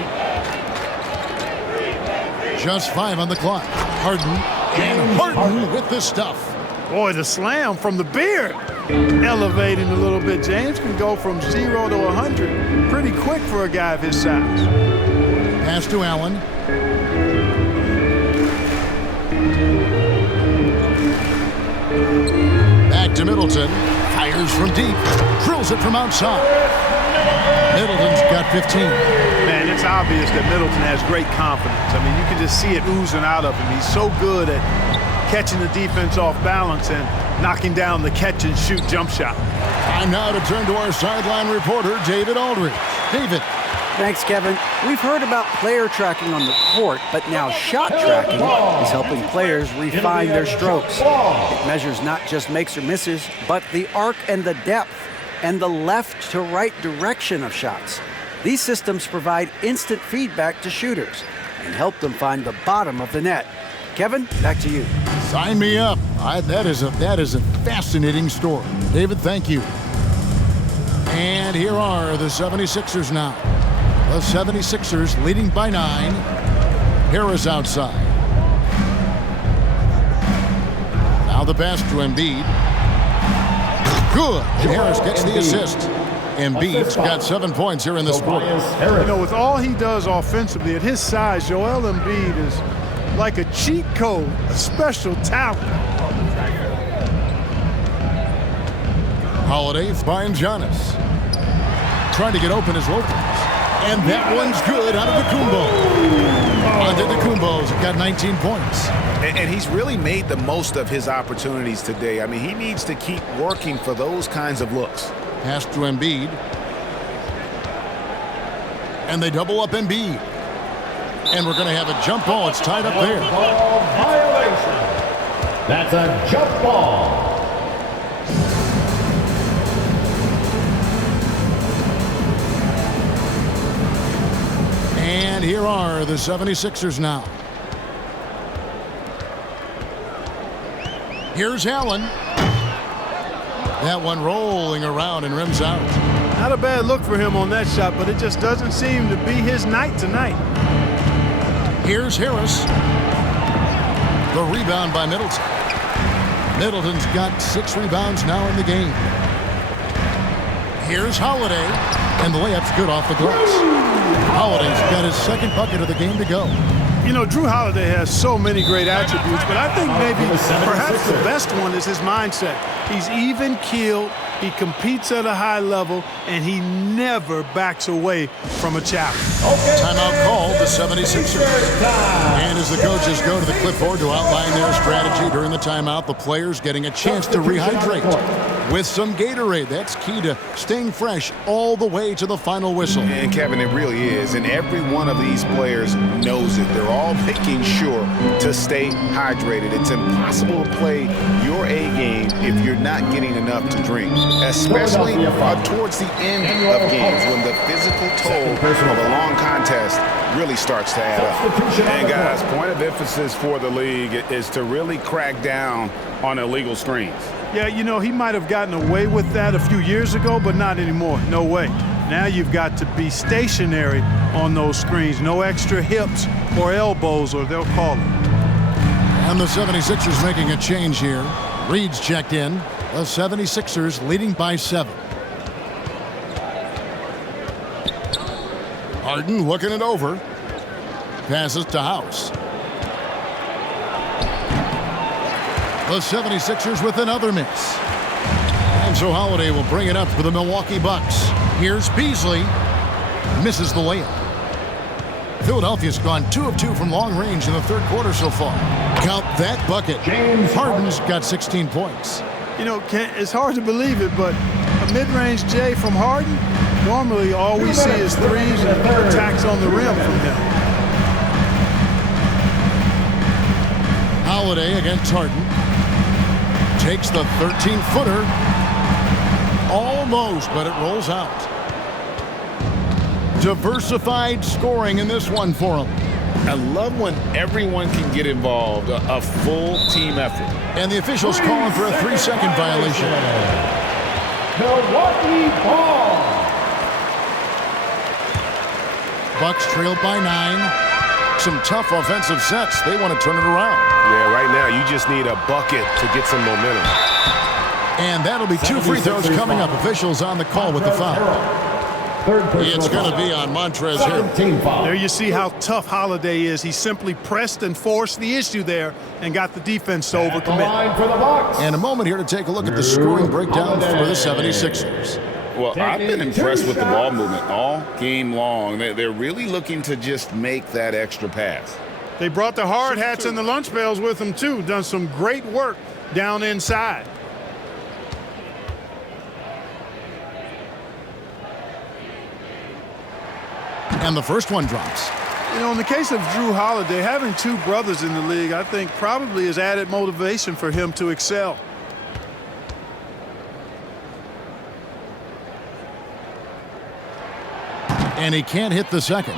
Just 5 on the clock. Harden, and Harden with the stuff. Boy, the slam from the beard. Elevating a little bit. James can go from 0 to 100 pretty quick for a guy of his size. Pass to Allen. Back to Middleton. Fires from deep. Drills it from outside. Middleton's got 15. Man, it's obvious that Middleton has great confidence. I mean, you can just see it oozing out of him. He's so good at catching the defense off balance and knocking down the catch-and-shoot jump shot. Time now to turn to our sideline reporter, David Aldridge. David. Thanks, Kevin. We've heard about player tracking on the court, but now shot tracking is helping players refine their strokes. It measures not just makes or misses, but the arc and the depth and the left to right direction of shots. These systems provide instant feedback to shooters and help them find the bottom of the net. Kevin, back to you. Sign me up. That is a fascinating story. David, thank you. And here are the 76ers now. The 76ers leading by 9. Harris outside. Now the pass to Embiid. Good. And Harris gets the assist. Embiid's got 7 points here in this quarter. You know, with all he does offensively, at his size, Joel Embiid is like a cheat code, a special talent. Holiday finds Giannis. Trying to get open as Lopez. And that one's good out of the Antetokounmpo's got 19 points. And he's really made the most of his opportunities today. I mean, he needs to keep working for those kinds of looks. Pass to Embiid. And they double up Embiid. And we're going to have a jump ball. It's tied up there. Ball violation. That's a jump ball. And here are the 76ers now. Here's Allen. That one rolling around and rims out. Not a bad look for him on that shot, but it just doesn't seem to be his night tonight. Here's Harris. The rebound by Middleton. Middleton's got 6 rebounds now in the game. Here's Holiday. And the layup's good off the glass. Holiday's got his 2nd bucket of the game to go. You know, Drew Holiday has so many great attributes, but I think maybe perhaps the best one is his mindset. He's even-keeled, he competes at a high level, and he never backs away from a challenge. Timeout called, the 76ers. And as the coaches go to the clipboard to outline their strategy during the timeout, the players getting a chance to rehydrate with some Gatorade. That's key to staying fresh all the way to the final whistle. And Kevin, it really is. And every one of these players knows it. They're all making sure to stay hydrated. It's impossible to play your A game if you're not getting enough to drink, especially towards the end of games when the physical toll of a long contest really starts to add up. And guys, point of emphasis for the league is to really crack down on illegal screens. Yeah, you know, he might have gotten away with that a few years ago, but not anymore. No way. Now you've got to be stationary on those screens. No extra hips or elbows, or they'll call it. And the 76ers making a change here. Reed's checked in. The 76ers leading by 7. Harden looking it over. Passes to House. The 76ers with another miss. And so Holiday will bring it up for the Milwaukee Bucks. Here's Beasley. Misses the layup. Philadelphia's gone 2 of 2 from long range in the 3rd quarter so far. Count that bucket. Harden's got 16 points. You know, it's hard to believe it, but a mid-range J from Harden, normally all we see is threes and attacks on the rim from him. Holiday against Harden. Takes the 13-footer. Almost, but it rolls out. Diversified scoring in this one for him. I love when everyone can get involved, a full team effort. And the officials calling for a 3-second violation. Milwaukee ball. Bucks trailed by 9. some tough offensive sets. They want to turn it around. Yeah, right now you just need a bucket to get some momentum. And that'll be 2 free throws coming up. Officials on the call with the foul. It's going to be on Montrezl Harrell. There you see how tough Holiday is. He simply pressed and forced the issue there and got the defense to overcommit. And a moment here to take a look at the scoring breakdown for the 76ers. Well, I've been impressed with the ball movement all game long. They're really looking to just make that extra pass. They brought the hard hats and the lunch pails with them, too. Done some great work down inside. And the first one drops. You know, in the case of Drew Holiday, having 2 brothers in the league, I think probably is added motivation for him to excel. And he can't hit the second.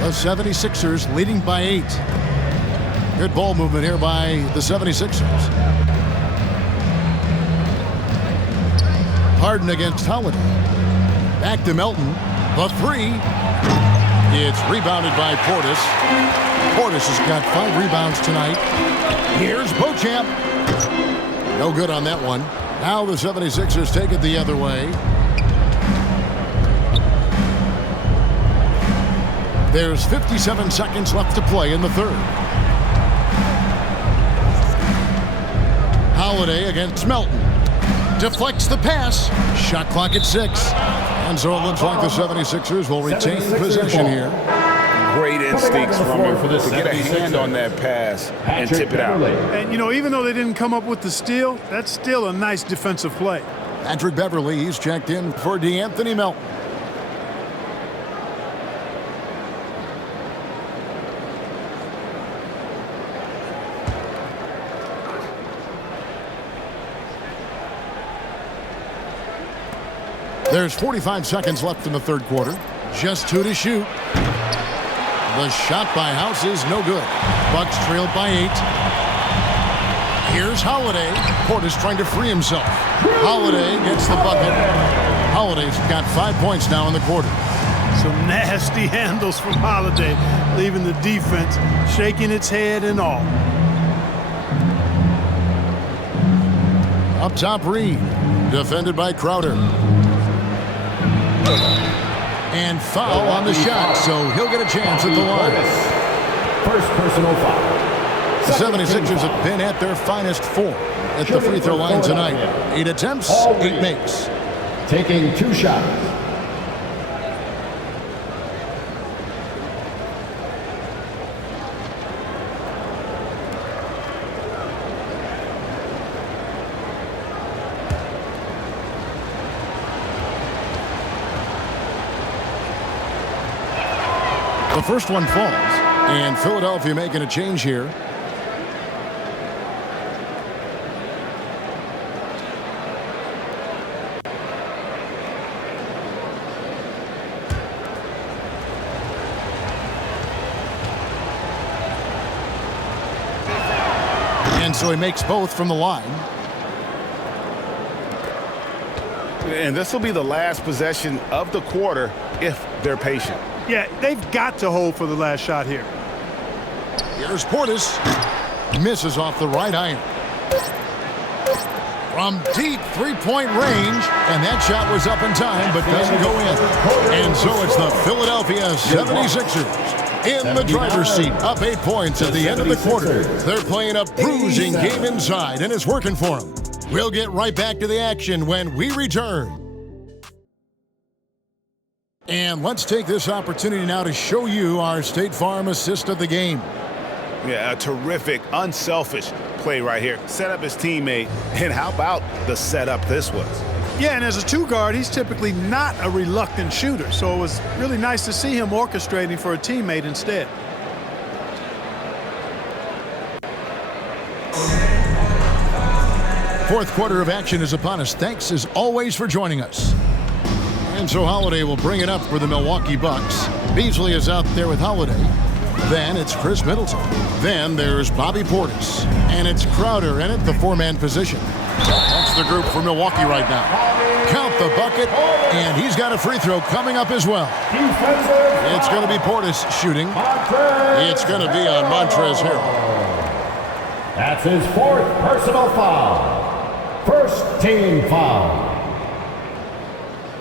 The 76ers leading by 8. Good ball movement here by the 76ers. Harden against Holiday. Back to Melton. The 3. It's rebounded by Portis. Portis has got 5 rebounds tonight. Here's Beauchamp. No good on that one. Now the 76ers take it the other way. There's 57 seconds left to play in the third. Holiday against Melton. Deflects the pass. Shot clock at 6. And so it looks like the 76ers will retain possession here. Great instincts from him to get a hand on that pass and tip it out. And, you know, even though they didn't come up with the steal, that's still a nice defensive play. Patrick Beverly, he's checked in for DeAnthony Melton. There's 45 seconds left in the third quarter. Just 2 to shoot. The shot by House is no good. Bucks trailed by 8. Here's Holiday. Portis trying to free himself. Holiday gets the bucket. Holiday's got 5 points now in the quarter. Some nasty handles from Holiday, leaving the defense shaking its head and all. Up top, Reed. Defended by Crowder. And foul on the shot, so he'll get a chance at the line. First personal foul. The 76ers have been at their finest 4 at the free throw line tonight. 8 attempts, 8 makes. Taking 2 shots. The first one falls, and Philadelphia making a change here. And so he makes both from the line. And this will be the last possession of the quarter if they're patient. Yeah, they've got to hold for the last shot here. Here's Portis. Misses off the right iron. From deep three-point range, and that shot was up in time, but doesn't go in. And so it's the Philadelphia 76ers in the driver's seat, up 8 points at the end of the quarter. They're playing a bruising game inside, and it's working for them. We'll get right back to the action when we return. And let's take this opportunity now to show you our State Farm assist of the game. Yeah, a terrific, unselfish play right here. Set up his teammate, and how about the setup this was? Yeah, and as a 2 guard, he's typically not a reluctant shooter, so it was really nice to see him orchestrating for a teammate instead. Fourth quarter of action is upon us. Thanks, as always, for joining us. And so Holiday will bring it up for the Milwaukee Bucks. Beasley is out there with Holiday. Then it's Chris Middleton. Then there's Bobby Portis. And it's Crowder in it, the 4-man position. That's the group for Milwaukee right now. Count the bucket, and he's got a free throw coming up as well. It's going to be Portis shooting. It's going to be on Montrezl Harrell. That's his 4th personal foul. First team foul.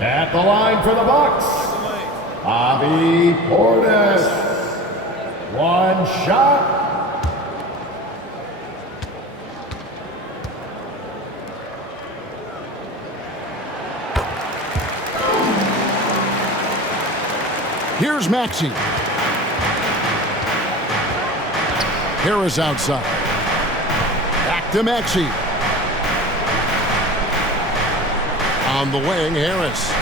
At the line for the Bucks, Bobby Portis. One shot. Here's Maxey. Harris outside. Back to Maxey. On the wing, Harris.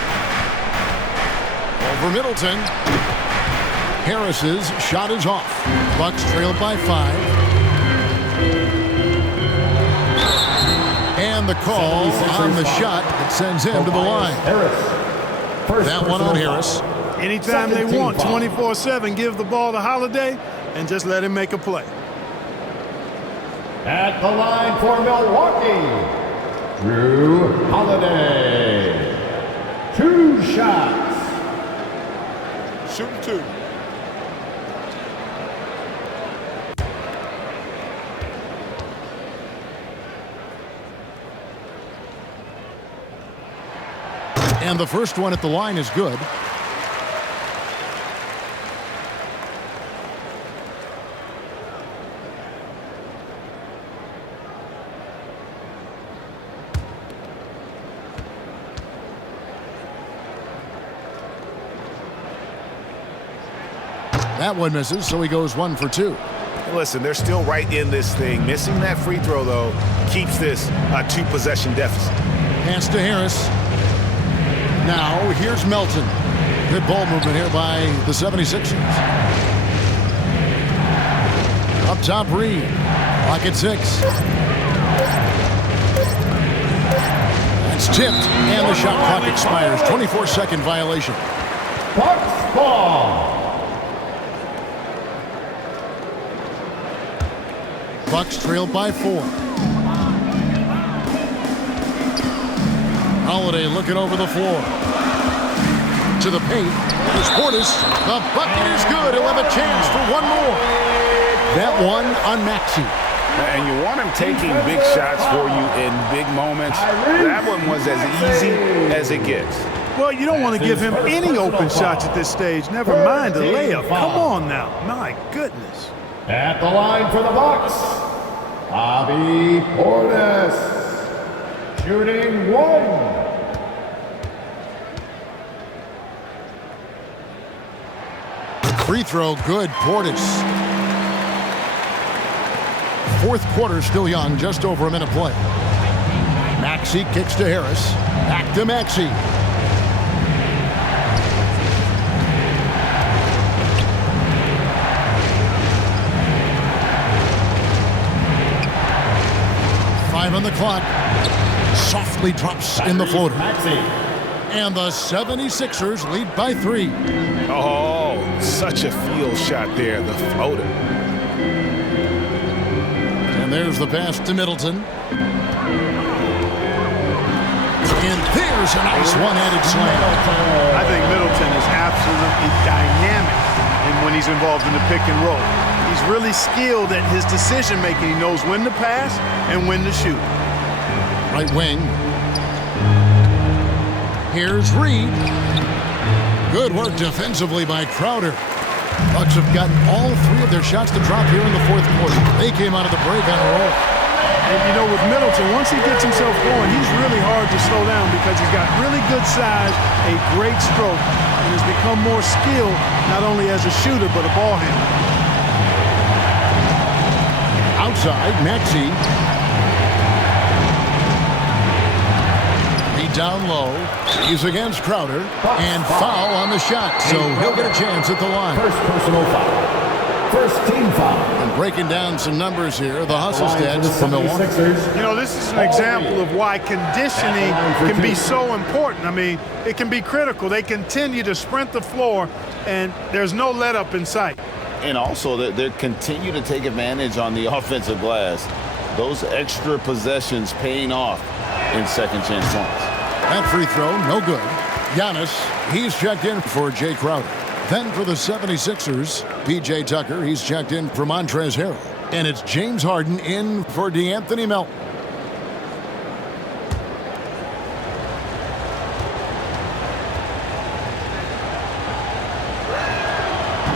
Over Middleton. Harris's shot is off. Bucks trailed by 5. And the call on the shot that sends him to the line. That one on Harris. Anytime they want, 24/7, give the ball to Holiday and just let him make a play. At the line for Milwaukee, Drew Holiday. 2 shots. Shooting 2. And the first one at the line is good. That one misses, so he goes 1 for 2. Listen, they're still right in this thing. Missing that free throw, though, keeps this a 2-possession deficit. Pass to Harris. Now, here's Melton. Good ball movement here by the 76ers. Up top, Reed. Clock at 6. That's tipped, and the shot clock expires. 24-second violation. Bucks ball. Bucks trailed by 4. Holiday looking over the floor. To the paint. There's Portis. The bucket is good. He'll have a chance for one more. That one on Maxey. And you want him taking big shots for you in big moments. That one was as easy as it gets. Well, you don't want to give him any open shots at this stage. Never mind a layup. Come on now. My goodness. At the line for the Bucks, Bobby Portis. Shooting 1. Free throw good, Portis. Fourth quarter still young, just over a minute play. Maxey kicks to Harris. Back to Maxey. On the clock. Softly drops in the floater. And the 76ers lead by 3. Oh, such a field shot there, the floater. And there's the pass to Middleton. And there's a nice one-handed slam. I think Middleton is absolutely dynamic when he's involved in the pick and roll. He's really skilled at his decision-making. He knows when to pass and when to shoot. Right wing. Here's Reed. Good work defensively by Crowder. Bucks have gotten all 3 of their shots to drop here in the fourth quarter. They came out of the break on a roll. And, you know, with Middleton, once he gets himself going, he's really hard to slow down because he's got really good size, a great stroke, and has become more skilled not only as a shooter but a ball handler. Outside, Maxey. He down low. He's against Crowder. And foul on the shot, so he'll get a chance at the line. First personal foul. First team foul. And breaking down some numbers here, the hustle stats from Milwaukee. You know, this is an example of why conditioning can be so important. I mean, it can be critical. They continue to sprint the floor, and there's no let up in sight. And also, they continue to take advantage on the offensive glass. Those extra possessions paying off. in second-gen points. That free throw, no good. Giannis, he's checked in for Jay Crowder. Then for the 76ers, P.J. Tucker, he's checked in for Montrezl Harrell. And it's James Harden in for DeAnthony Melton.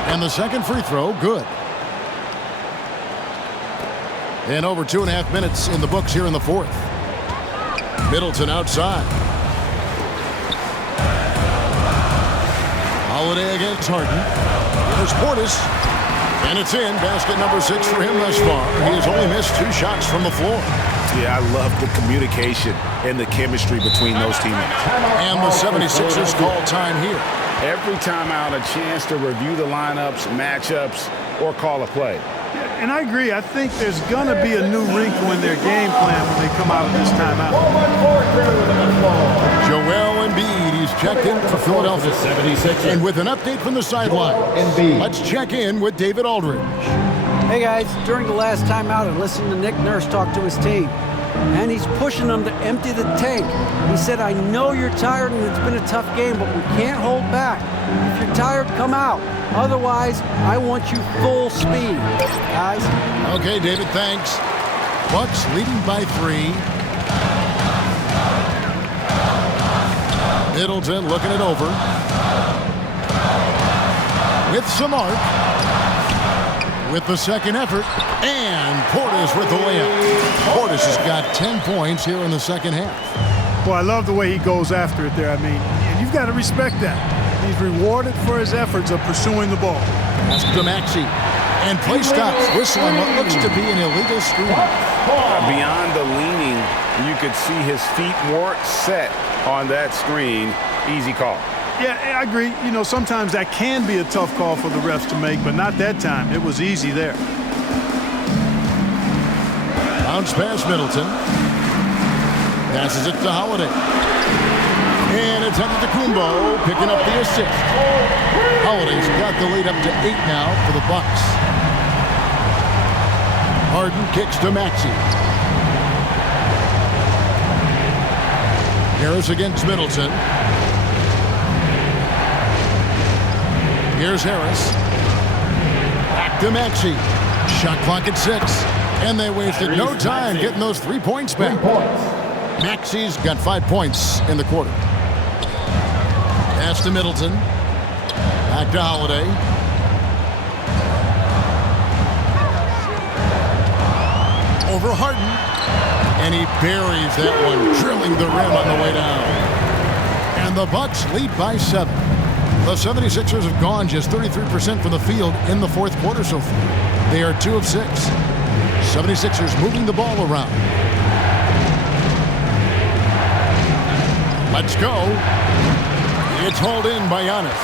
And the second free throw, good. And over 2.5 minutes in the books here in the fourth. Middleton outside. Holiday against Harden. There's Portis. And it's in. Basket number 6 for him thus far. He has only missed 2 shots from the floor. Yeah, I love the communication and the chemistry between those teammates. And the 76ers call time here. Every timeout, a chance to review the lineups, matchups, or call a play. Yeah, and I agree. I think there's going to be a new wrinkle in their game plan when they come out of this timeout. Joel Embiid, he's checked in for Philadelphia. And with an update from the sideline, let's check in with David Aldridge. Hey guys, during the last timeout, I listened to Nick Nurse talk to his team. And he's pushing them to empty the tank. He said, I know you're tired and it's been a tough game, but we can't hold back. If you're tired, come out. Otherwise, I want you full speed, guys. Okay, David, thanks. Bucks leading by 3. Middleton looking it over. With some arc. With the second effort, and Portis with the layup. Portis has got 10 points here in the second half. Well, I love the way he goes after it there. I mean, you've got to respect that. He's rewarded for his efforts of pursuing the ball. That's to Maxey. And play stops, whistling what looks to be an illegal screen. Beyond the leaning, you could see his feet weren't set on that screen. Easy call. Yeah, I agree. You know, sometimes that can be a tough call for the refs to make, but not that time. It was easy there. Bounce pass Middleton. Passes it to Holiday. And it's Antetokounmpo picking up the assist. Holiday's got the lead up to 8 now for the Bucks. Harden kicks to Maxey. Harris against Middleton. Here's Harris. Back to Maxey. Shot clock at 6. And they wasted no time getting those 3 points back. Maxey's got 5 points in the quarter. Pass to Middleton. Back to Holiday. Over Harden. And he buries that one, drilling the rim on the way down. And the Bucks lead by 7. The 76ers have gone just 33% from the field in the fourth quarter so far. They are 2 of 6. 76ers moving the ball around. Let's go. It's hauled in by Giannis.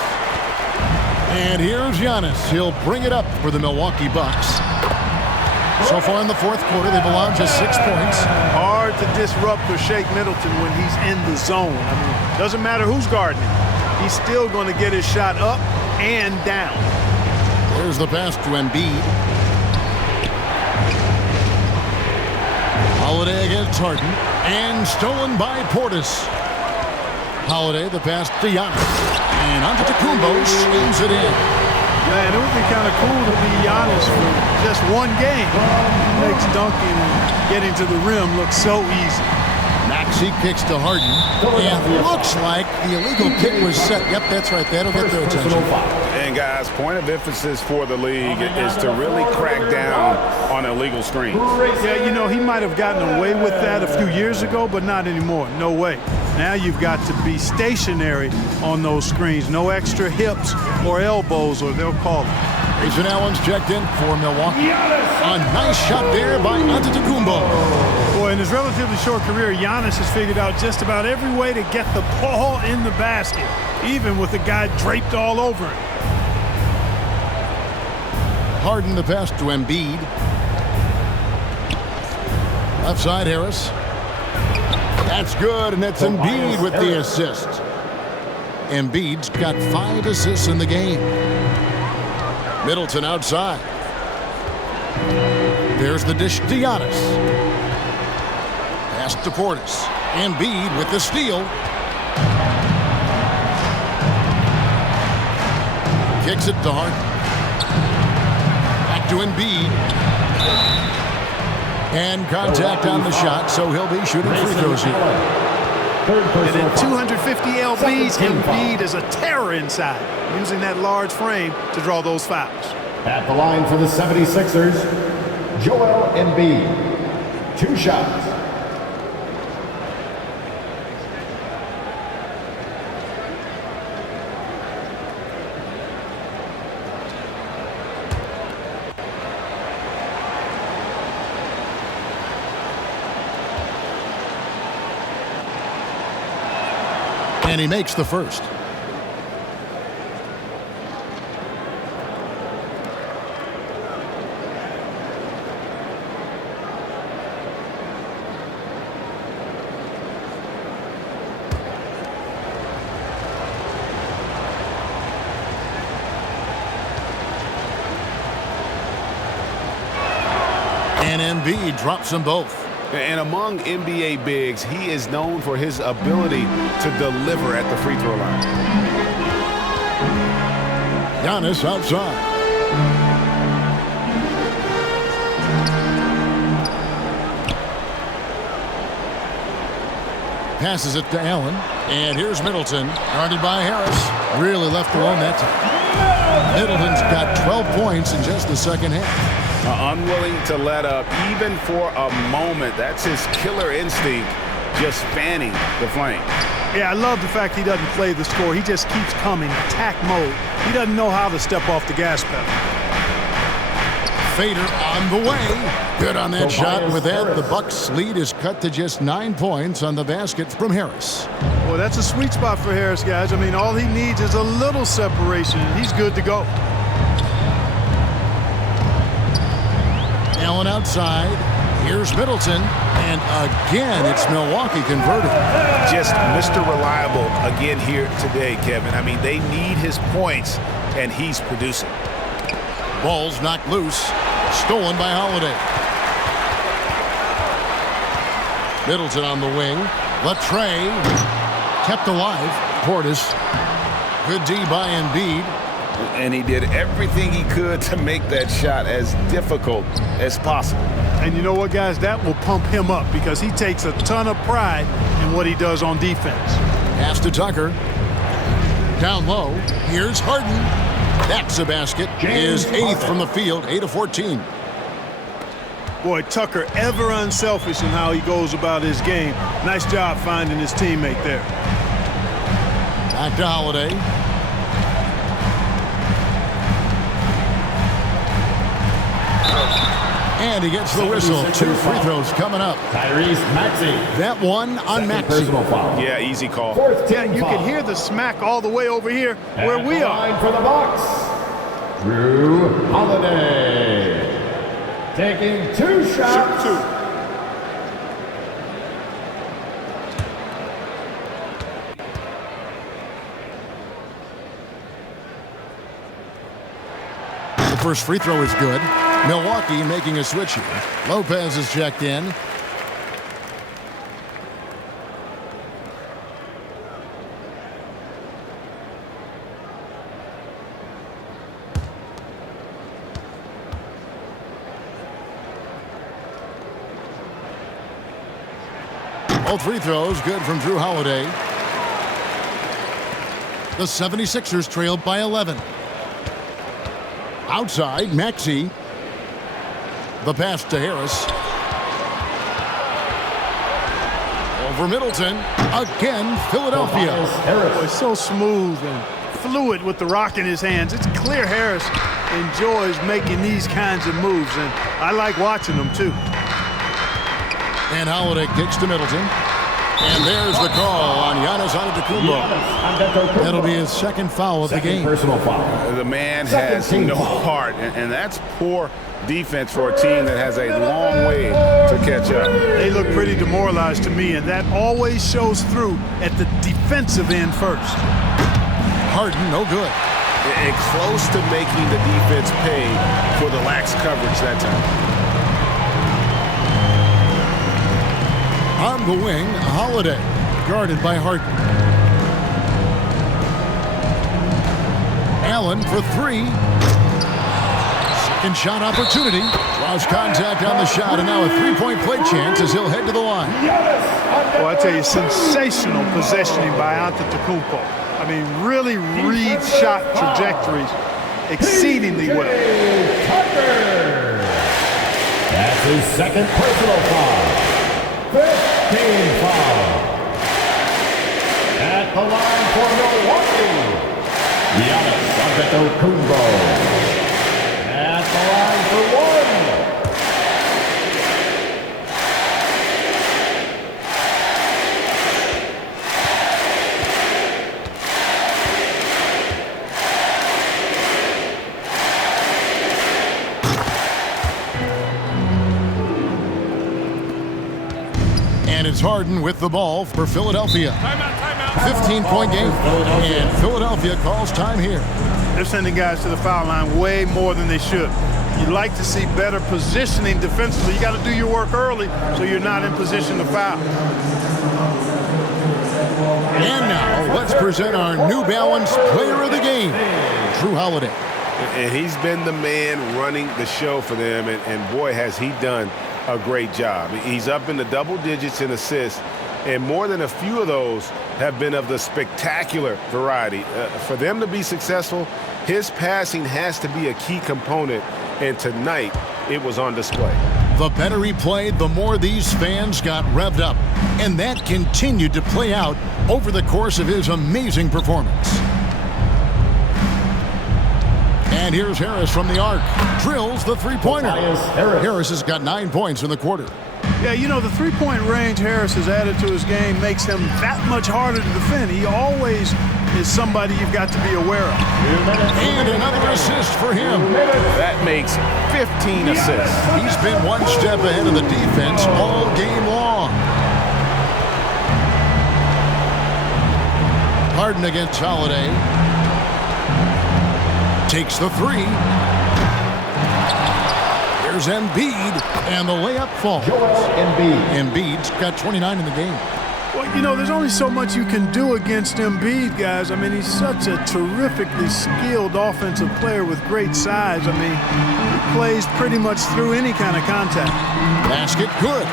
And here's Giannis. He'll bring it up for the Milwaukee Bucks. So far in the fourth quarter, they've allowed just 6 points. Hard to disrupt or shake Middleton when he's in the zone. I mean, doesn't matter who's guarding him. He's still going to get his shot up and down. There's the pass to Embiid. Holiday against Harden. And stolen by Portis. Holiday, the pass to Giannis. And Antetokounmpo slings it in. Man, it would be kind of cool to be Giannis for just one game. He makes dunking and getting to the rim look so easy. Maxey kicks to Harden, and looks like the illegal kick was set. Yep, that's right. That'll get their attention. And guys, point of emphasis for the league is to really crack down on illegal screens. Yeah, you know, he might have gotten away with that a few years ago, but not anymore. No way. Now you've got to be stationary on those screens. No extra hips or elbows, or they'll call it. Grayson Allen's checked in for Milwaukee. A nice shot there by Antetokounmpo. Boy, in his relatively short career, Giannis has figured out just about every way to get the ball in the basket, even with the guy draped all over him. Harden the pass to Embiid. Left side, Harris. That's good, and that's Embiid with the assist. Embiid's got 5 assists in the game. Middleton outside. There's the dish to Giannis. Pass to Portis. Embiid with the steal. Kicks it to Harden. Back to Embiid. And contact on the shot, so he'll be shooting free throws here. And at 250 lbs, Embiid is a terror inside, using that large frame to draw those fouls. At the line for the 76ers, Joel Embiid. 2 shots. And he makes the first. And Embiid drops them both. And among NBA bigs, he is known for his ability to deliver at the free throw line. Giannis outside. Passes it to Allen. And here's Middleton, guarded by Harris. Really left alone that time. Middleton's got 12 points in just the second half. Unwilling to let up even for a moment. That's his killer instinct, just fanning the flame. Yeah, I love the fact he doesn't play the score. He just keeps coming, attack mode. He doesn't know how to step off the gas pedal. Fader on the way. Good on that shot. With that, the Bucks' lead is cut to just 9 points on the basket from Harris. Well, that's a sweet spot for Harris, guys. I mean, all he needs is a little separation, and he's good to go. Allen outside. Here's Middleton. And again, it's Milwaukee converted. Just Mr. Reliable again here today, Kevin. I mean, they need his points, and he's producing. Ball's knocked loose. Stolen by Holiday. Middleton on the wing. Latrey kept alive. Portis. Good D by Embiid. And he did everything he could to make that shot as difficult as possible. And you know what, guys? That will pump him up because he takes a ton of pride in what he does on defense. Pass to Tucker. Down low. Here's Harden. That's a basket. His 8th from the field, 8 of 14. Boy, Tucker ever unselfish in how he goes about his game. Nice job finding his teammate there. Back to Holiday. And he gets the whistle. 2 free throws coming up. Tyrese Maxey. That one on Maxey. Yeah, easy call. Yeah, you can hear the smack all the way over here where we are. For the Bucks, Drew Holiday. Taking 2 shots. The first free throw is good. Milwaukee making a switch here. Lopez is checked in. All free throws good from Drew Holiday. The 76ers trailed by 11. Outside, Maxey. The pass to Harris. Over Middleton. Again, Philadelphia. Boy, so smooth and fluid with the rock in his hands. It's clear Harris enjoys making these kinds of moves, and I like watching them too. And Holiday kicks to Middleton. And there's the call on Giannis Antetokounmpo. That'll be his 2nd foul of the game. Personal foul. The man has no heart, and that's poor defense for a team that has a long way to catch up. They look pretty demoralized to me, and that always shows through at the defensive end first. Harden, no good. And close to making the defense pay for the lax coverage that time. On the wing, Holiday, guarded by Harden. Allen for three. Second shot opportunity. Draws contact on the shot, and now a three-point play chance as he'll head to the line. Well, I tell you, sensational possessioning by Antetokounmpo. I mean, really reads shot trajectories exceedingly well. That's his second personal foul. 15 foul. At the line for Milwaukee, Giannis Antetokounmpo. At the line for one. And it's Harden with the ball for Philadelphia. 15-point game, and Philadelphia calls time here. They're sending guys to the foul line way more than they should. You'd like to see better positioning defensively. You got to do your work early so you're not in position to foul. And now, let's present our New Balance Player of the Game, Drew Holiday. And he's been the man running the show for them, and boy, has he done a great job. He's up in the double digits in assists, and more than a few of those have been of the spectacular variety. For them to be successful, his passing has to be a key component, and tonight it was on display. The better he played, the more these fans got revved up, and that continued to play out over the course of his amazing performance. And here's Harris from the arc. Drills the three-pointer. Harris has got 9 points in the quarter. Yeah, you know, the three-point range Harris has added to his game makes him that much harder to defend. He always is somebody you've got to be aware of. And another assist for him. That makes 15 assists. He's been one step ahead of the defense all game long. Harden against Holiday. Takes the three. Here's Embiid, and the layup falls. Embiid's got 29 in the game. Well, you know, there's only so much you can do against Embiid, guys. I mean, he's such a terrifically skilled offensive player with great size. I mean, he plays pretty much through any kind of contact. Basket good.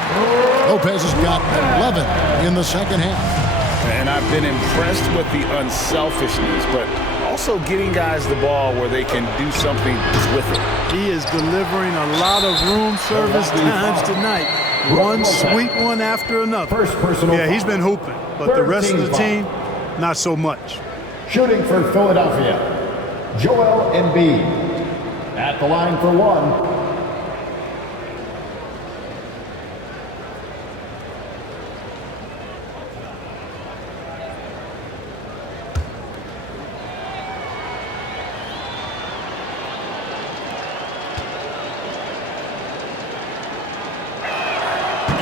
Lopez has got 11 in the second half. And I've been impressed with the unselfishness, but also getting guys the ball where they can do something with it. He is delivering a lot of room service times tonight. One sweet one after another. Yeah, he's been hooping, but the rest of the team, not so much. Shooting for Philadelphia, Joel Embiid. At the line for one.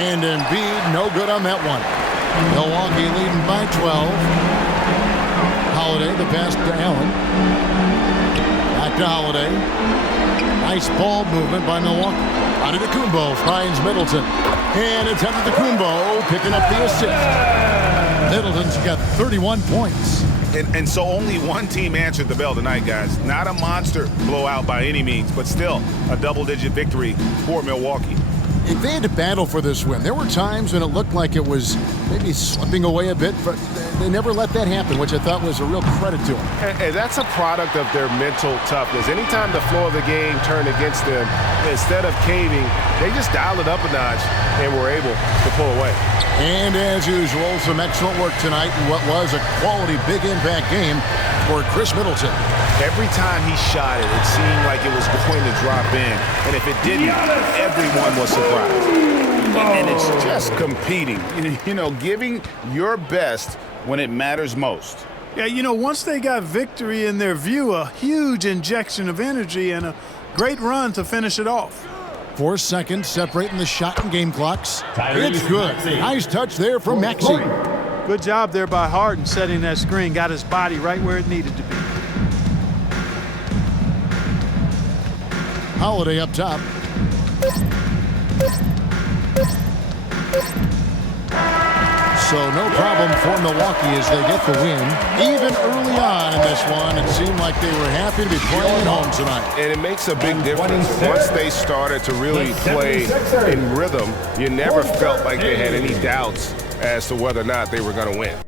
And Embiid, no good on that one. Milwaukee leading by 12. Holiday, the pass to Allen. Back to Holiday. Nice ball movement by Milwaukee. Antetokounmpo finds Middleton. And it's Antetokounmpo picking up the assist. Middleton's got 31 points. And so only one team answered the bell tonight, guys. Not a monster blowout by any means, but still a double-digit victory for Milwaukee. If they had to battle for this win, there were times when it looked like it was maybe slipping away a bit, but they never let that happen, which I thought was a real credit to them. And that's a product of their mental toughness. Anytime the flow of the game turned against them, instead of caving, they just dialed it up a notch and were able to pull away. And as usual, some excellent work tonight in what was a quality big impact game for Chris Middleton. Every time he shot it, it seemed like it was going to drop in. And if it didn't, everyone was surprised. And it's just competing, you know, giving your best when it matters most. Yeah, you know, once they got victory in their view, a huge injection of energy and a great run to finish it off. 4 seconds separating the shot and game clocks. It's good. Nice touch there from Maxey. Good job there by Harden setting that screen. Got his body right where it needed to be. Holiday up top. So no problem for Milwaukee as they get the win. Even early on in this one, it seemed like they were happy to be playing at home tonight. And it makes a big difference. Once they started to really play in rhythm, you never felt like they had any doubts as to whether or not they were going to win.